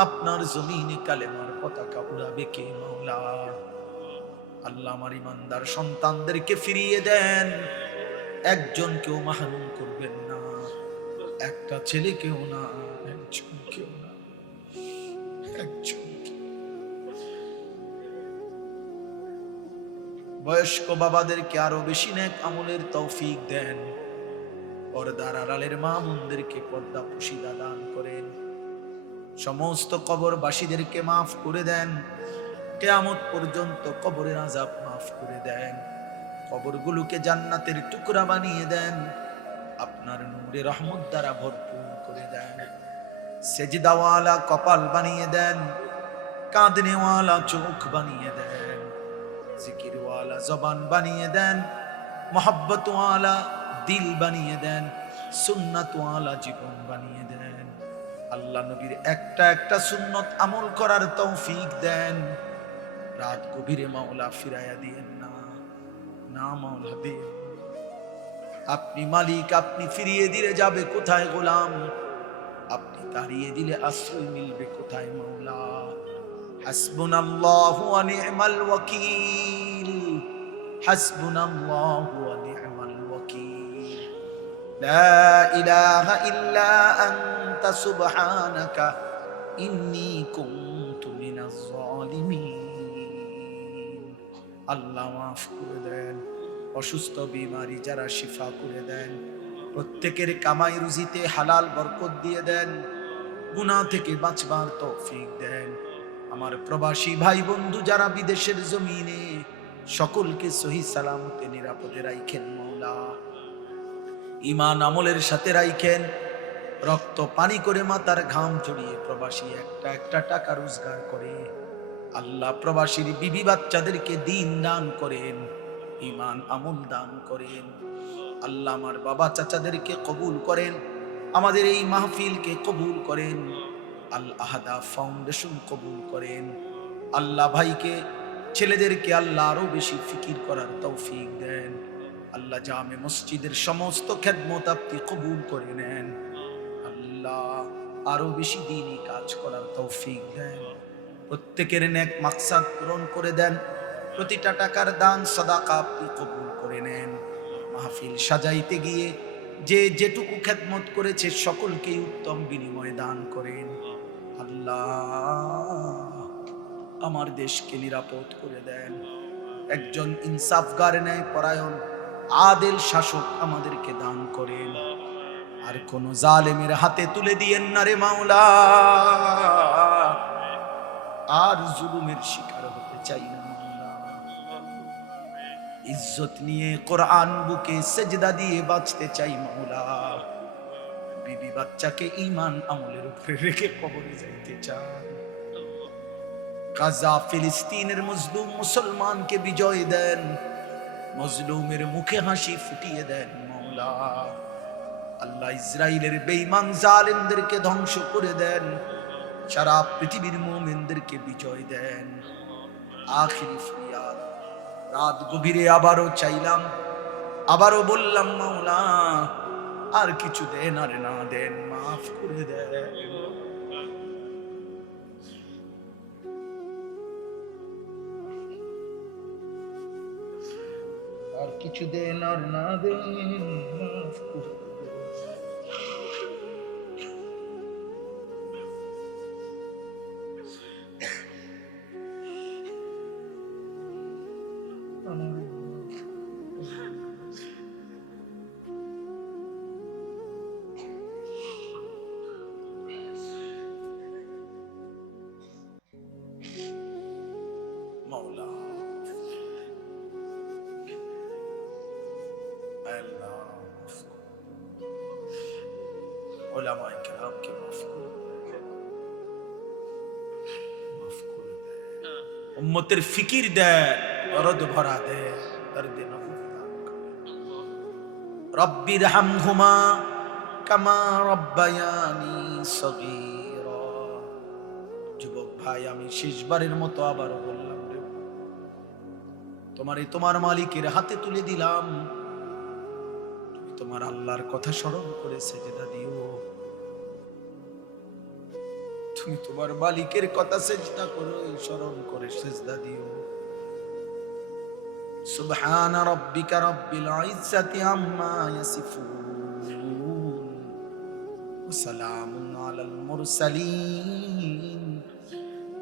আপনার জমিনে কালেমার পতাকা উড়াবে কে মাওলা? আল্লাহ, আমার ইমানদার সন্তানদেরকে ফিরিয়ে দেন, একজন কেউ মাহরুম করবেন না, একটা ছেলে কেউ না, একজন কেউ না, একজন। বয়স্ক বাবাদেরকে আরো বেশি নেক আমলের তৌফিক দেন। পর্দার আড়ালের মা বোনদেরকে পর্দা পুশিদা দান করেন। সমস্ত কবরবাসীদেরকে মাফ করে দেন। কিয়ামত পর্যন্ত কবরের আযাব মাফ করে দেন। কবরগুলোকে জান্নাতের টুকরা বানিয়ে দেন। আপনার নূরে রহমত দ্বারা ভরপুর করে দেন। সেজদাওয়ালা কপাল বানিয়ে দেন, কাঁদনেওয়ালা চোখ বানিয়ে দেন, জিকিরওয়ালা জবান বানিয়ে দেন, মোহাব্বতওয়ালা দিল বানিয়ে দেন, সুন্নাতওয়ালা জীবন বানিয়ে দেন। আল্লাহ নবীর একটা একটা সুন্নত আমল করার তৌফিক দেন। রাত গভীরে মাওলা ফিরাইয়া দিয়েন না, না মাওলা দিন। আপনি মালিক, আপনি ফিরিয়ে দিলে যাবে কোথায় গোলাম? আপনি তাড়িয়ে দিলে আশ্রয় মিলবে কোথায় মাওলা? হাসবুনাল্লাহু ওয়া নি'মাল ওয়াকিল, হাসবুনাল্লাহু ওয়া নি'মাল ওয়াকিল। লা ইলাহা ইল্লা আনতা সুবহানাকা ইন্নী কুনতু মিনাজ জালিমিন। আল্লাহ মাফ করে দেন। অসুস্থ বিমারি যারা শিফা করে দেন। প্রত্যেকের কামাই রুজিতে হালাল বরকত দিয়ে দেন। গুনাহ থেকে বাঁচবার তৌফিক দেন। আমার প্রবাসী ভাই বন্ধু যারা বিদেশের জমিনে, সকলকে সহি সালামতে নিরাপদে রাখেন মাওলা। ঈমান আমলের সাথে রাখেন। রক্ত পানি করে মাথার ঘাম ঝরিয়ে প্রবাসী একটা একটা টাকা রোজগার করে। আল্লাহ, প্রবাসীর বিবি বাচ্চাদেরকে দিন দান করেন, ঈমান আমল দান করেন। আল্লাহ, আমার বাবা চাচাদেরকে কবুল করেন, আমাদের এই মাহফিলকে কবুল করেন। আল আহাদা ফাউন্ডেশন কবুল করেন। আল্লাহ, ভাইকে ছেলেদেরকে আল্লাহ আরো বেশি ফিকির করার তৌফিক দেন। আল্লাহ, জামে মসজিদের সমস্ত খেদমত আপনি কবুল করে নেন। আল্লাহ, আরো বেশি দ্বীনি কাজ করার তৌফিক দেন। প্রত্যেকের নেক মাকসাদ পূরণ করে দেন। প্রতিটা টাকার দান সাদাকা আপনি কবুল করে নেন। মাহফিল সাজাইতে গিয়ে যে যেটুকু খেদমত করেছে সকলকে উত্তম বিনিময় দান করেন। আল্লাহ, আমার দেশকে নিরাপদ করে দেন। একজন ইনসাফগার ন্যায় পরায়ণ আদেল শাসক আমাদেরকে দান করেন। আর কোন জালেমের হাতে তুলে দিয়েন না রে মাওলা। আর জুলুমের শিকার হতে চাই না মাওলা। ইজ্জত নিয়ে কোরআন বুকে সেজদা দিয়ে বাঁচতে চাই মাওলা। বিবি বাচ্চাকে ঈমান আমলের উপরে রেখে কবরে যাইতে চাই। গাজা ফিলিস্তিনের মজলুম মুসলমানকে বিজয় দেন, মজলুমের মুখে হাসি ফুটিয়ে দেন মাওলা। আল্লাহ ইসরাইলের বেঈমান জালেমদেরকে ধ্বংস করে দেন, সারা পৃথিবীর মুমিনদেরকে বিজয় দেন। আখিরি ফরিয়াদ, রাত গভীরে আবারও চাইলাম, আবারও বললাম মাওলা আর কিছু দেন আর না দেন, মাফ করে দেন। আর কিছু দেন আর না দেন, মাফ করে দেন। মাওলা আল্লাহ উলামায়ে কেরামকে মাফ করে দেন, মাফ করে দেন। উম্মতের ফিকির দেন, দরদ ভরা দেন, দর্দে নবুয়ত দান করেন। রব্বির হামহুমা কামা রব্বায়ানি সগীরা। যুবক ভাই, আমি শেষবারের মতো আবারও বললাম রে, তোমার মালিকের হাতে তুলে দিলাম, তুমি তোমার আল্লাহর কথা স্মরণ করে সেজদা দিও। তুমি তোমার মালিকের কথা সেজদা করো, স্মরণ করে সেজদা দিও। সুবহান রাব্বিকা রাব্বিল ইজ্জাতি আম্মা ইয়াসিফুন ওয়া সালামুন আলাল মুরসালিন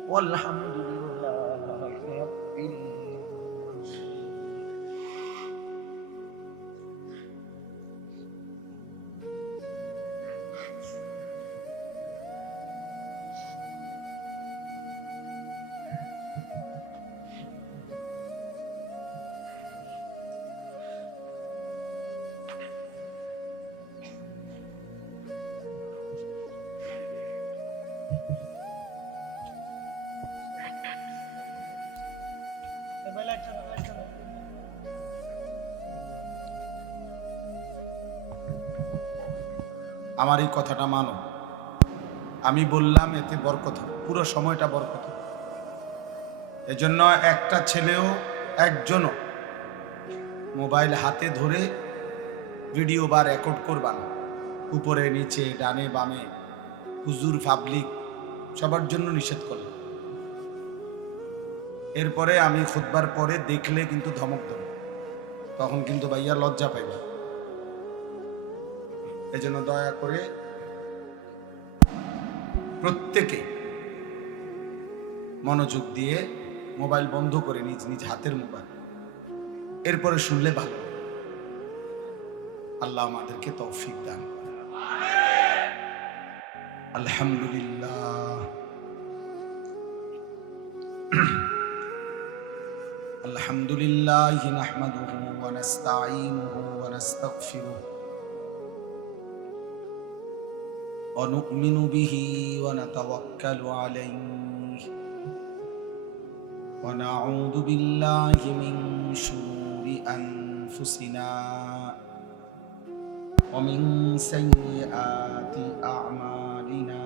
ওয়ালহামদুলিল্লাহি রাব্বিল আমার এই কথাটা মানো, আমি বললাম এতে বরকত হবে, পুরো সময়টা বরকত হবে। এজন্য একটা ছেলেও একজনও মোবাইল হাতে ধরে ভিডিও বা রেকর্ড করবা না, উপরে নিচে ডানে বামে, হুজুর পাবলিক সবার জন্য নিষেধ করলাম। এরপরে আমি খুতবার পরে দেখলে কিন্তু ধমক দেব, তখন কিন্তু ভাইয়া লজ্জা পাইবে। এজন্য দয়া করে প্রত্যেকে মনোযোগ দিয়ে মোবাইল বন্ধ করে নিজ নিজ হাতের মোবাইল, এরপরে শুনলে ভালো। আল্লাহ আমাদেরকে তৌফিক দান। আলহামদুলিল্লাহ আলহামদুলিল্লাহি নাহমাদুহু ওয়া নাস্তাঈনুহু ওয়া নাস্তাগফিরুহু ওয়া নু'মিনু বিহি ওয়া নাতাওয়াক্কালু আলাইহি ওয়া নাউযু বিল্লাহি মিন শুরুরি আনফুসিনা ওয়া মিন সাইয়্যাতি আ'মালিনা।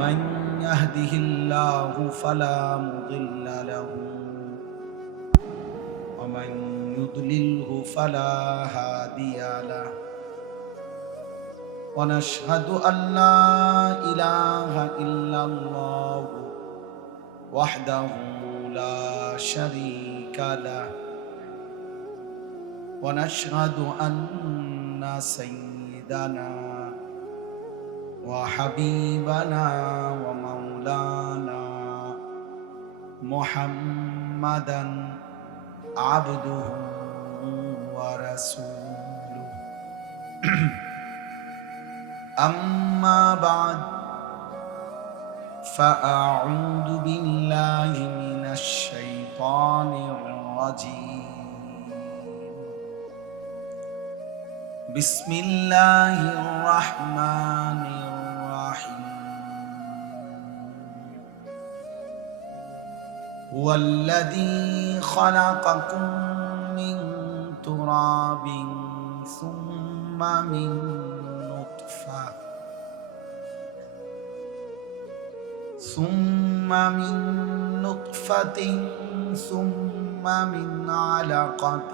من يهده الله فلا مضل له ومن يضلله فلا هادي له ونشهد أن لا إله إلا الله وحده لا شريك له ونشهد أن سيدنا وحبيبنا ومولانا محمدا عبده ورسوله أما بعد فأعوذ بالله من الشيطان الرجيم. بسم الله الرحمن الرحيم. হুয়াল্লাযী খালাকাকুম মিন তুরাবিন সুম্মা মিন নুতফা نطفة ثم من علقة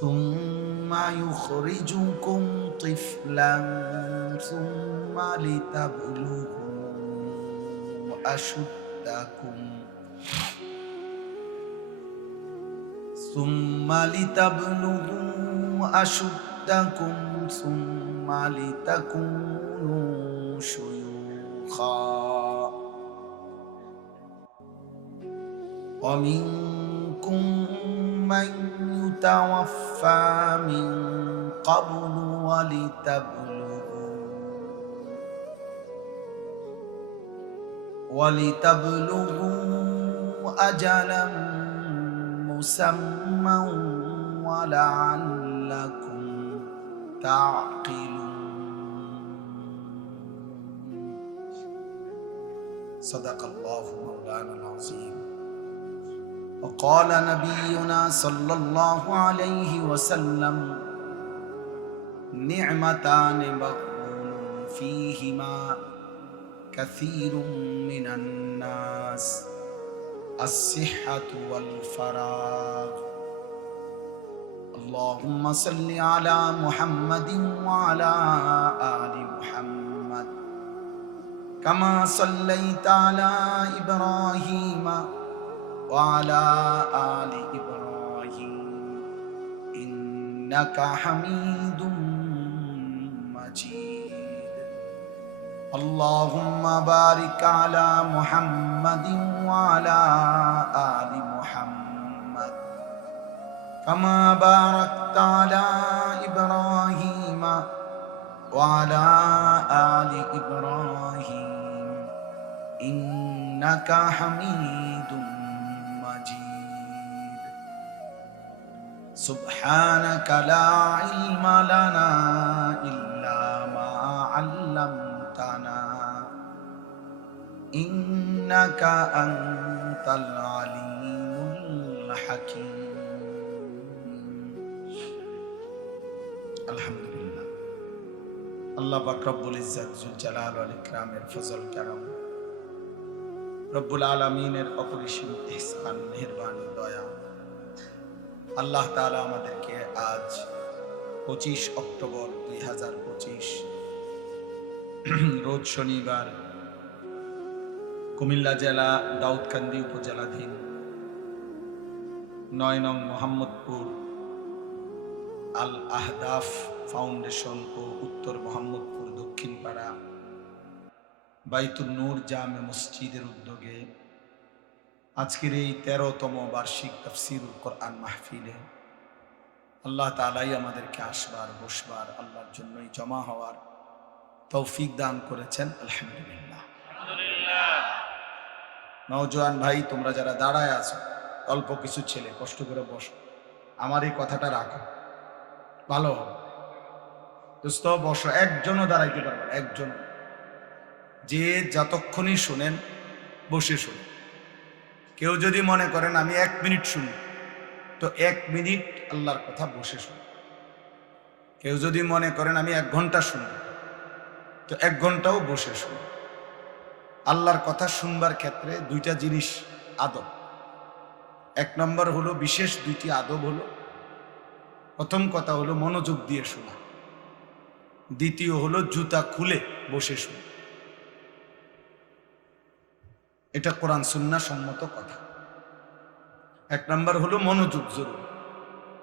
ثم يخرجكم طفلا ثم لتبلغوا أشدكم ثم لتكونوا شيوخا ومنكم من يتوفى من قبل ولتبلغوا أجلا مسمى ولعلكم تعقلون صدق الله مولانا العظيم وقال نبينا صلى الله عليه وسلم نعمتان مغبون فيهما كثير من الناس الصحة والفراغ اللهم صل على محمد وعلى آل محمد كما صليت على إبراهيم وعلى آل إبراهيم إنك حميد مجيد اللهم بارك على محمد وعلى آل محمد كما باركت على إبراهيم وعلى آل إبراهيم إنك حميد مجيد سبحانك لا علم لنا إلا ما علمتنا إنك أنت العليم الحكيم আলহামদুলিল্লাহ আল্লাহ পাক রব্বুল ইজ্জত জুল জালাল ওয়াল ইকরামের ফজল করম রব্বুল আলামিনের অপরিসীম ইহসান মেহেরবানি দয়া আল্লাহ তাআলা আমাদেরকে আজ 25 অক্টোবর 2025 রোজ শনিবার কুমিল্লা জেলা দাউদকান্দি উপজেলাধীন 9 নং মোহাম্মদপুর আল আহদাফ ফাউন্ডেশন ও উত্তর মোহাম্মদপুর দক্ষিণ পাড়া বাইতুন নূর জামে মসজিদের উদ্যোগে আজকের এই 13তম বার্ষিক তাফসীরুল কোরআন মাহফিলে আল্লাহ তাআলাই আমাদেরকে আসবার বসবার আল্লাহর জন্যই জমা হওয়ার তৌফিক দান করেছেন আলহামদুলিল্লাহ। নওজোয়ান ভাই তোমরা যারা দাঁড়ায় আছো, অল্প কিছু ছেলে কষ্ট করে বসো, আমার এই কথাটা রাখো, ভালো দোস্ত বসো, একজনও দাঁড়াইতে পারবে না, একজন যে যতক্ষণই শুনেন বসে শুনেন। কেউ যদি মনে করেন আমি 1 মিনিট শুনি তো 1 মিনিট আল্লাহর কথা বসে শুনি। কেউ যদি মনে করেন আমি 1 ঘন্টা শুনি তো 1 ঘন্টাও বসে শুনি। আল্লাহর কথা শুনবার ক্ষেত্রে 2টা জিনিস আদব। 1 নম্বর হলো বিশেষ 2টি আদব হলো, প্রথম কথা হলো মনোযোগ দিয়ে শোনা, দ্বিতীয় হলো জুতা খুলে বসে শোনা। এটা কোরআন সুন্নাহ সম্মত কথা। 1 নম্বর হলো মনোযোগ জরুরি,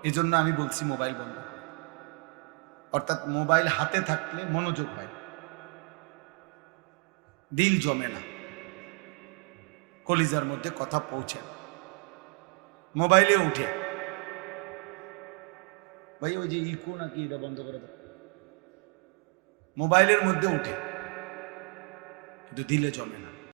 এই জন্য আমি বলছি মোবাইল বন্ধ, অর্থাৎ মোবাইল হাতে থাকলে মনোযোগ হয়, দিল জমে না, কলিজার মধ্যে কথা পৌঁছে না। মোবাইলে উঠে ভাই ওই যে ইকো নাকি এটা বন্ধ করে দাও, মোবাইলের মধ্যে উঠে কিন্তু দিলে জমে না।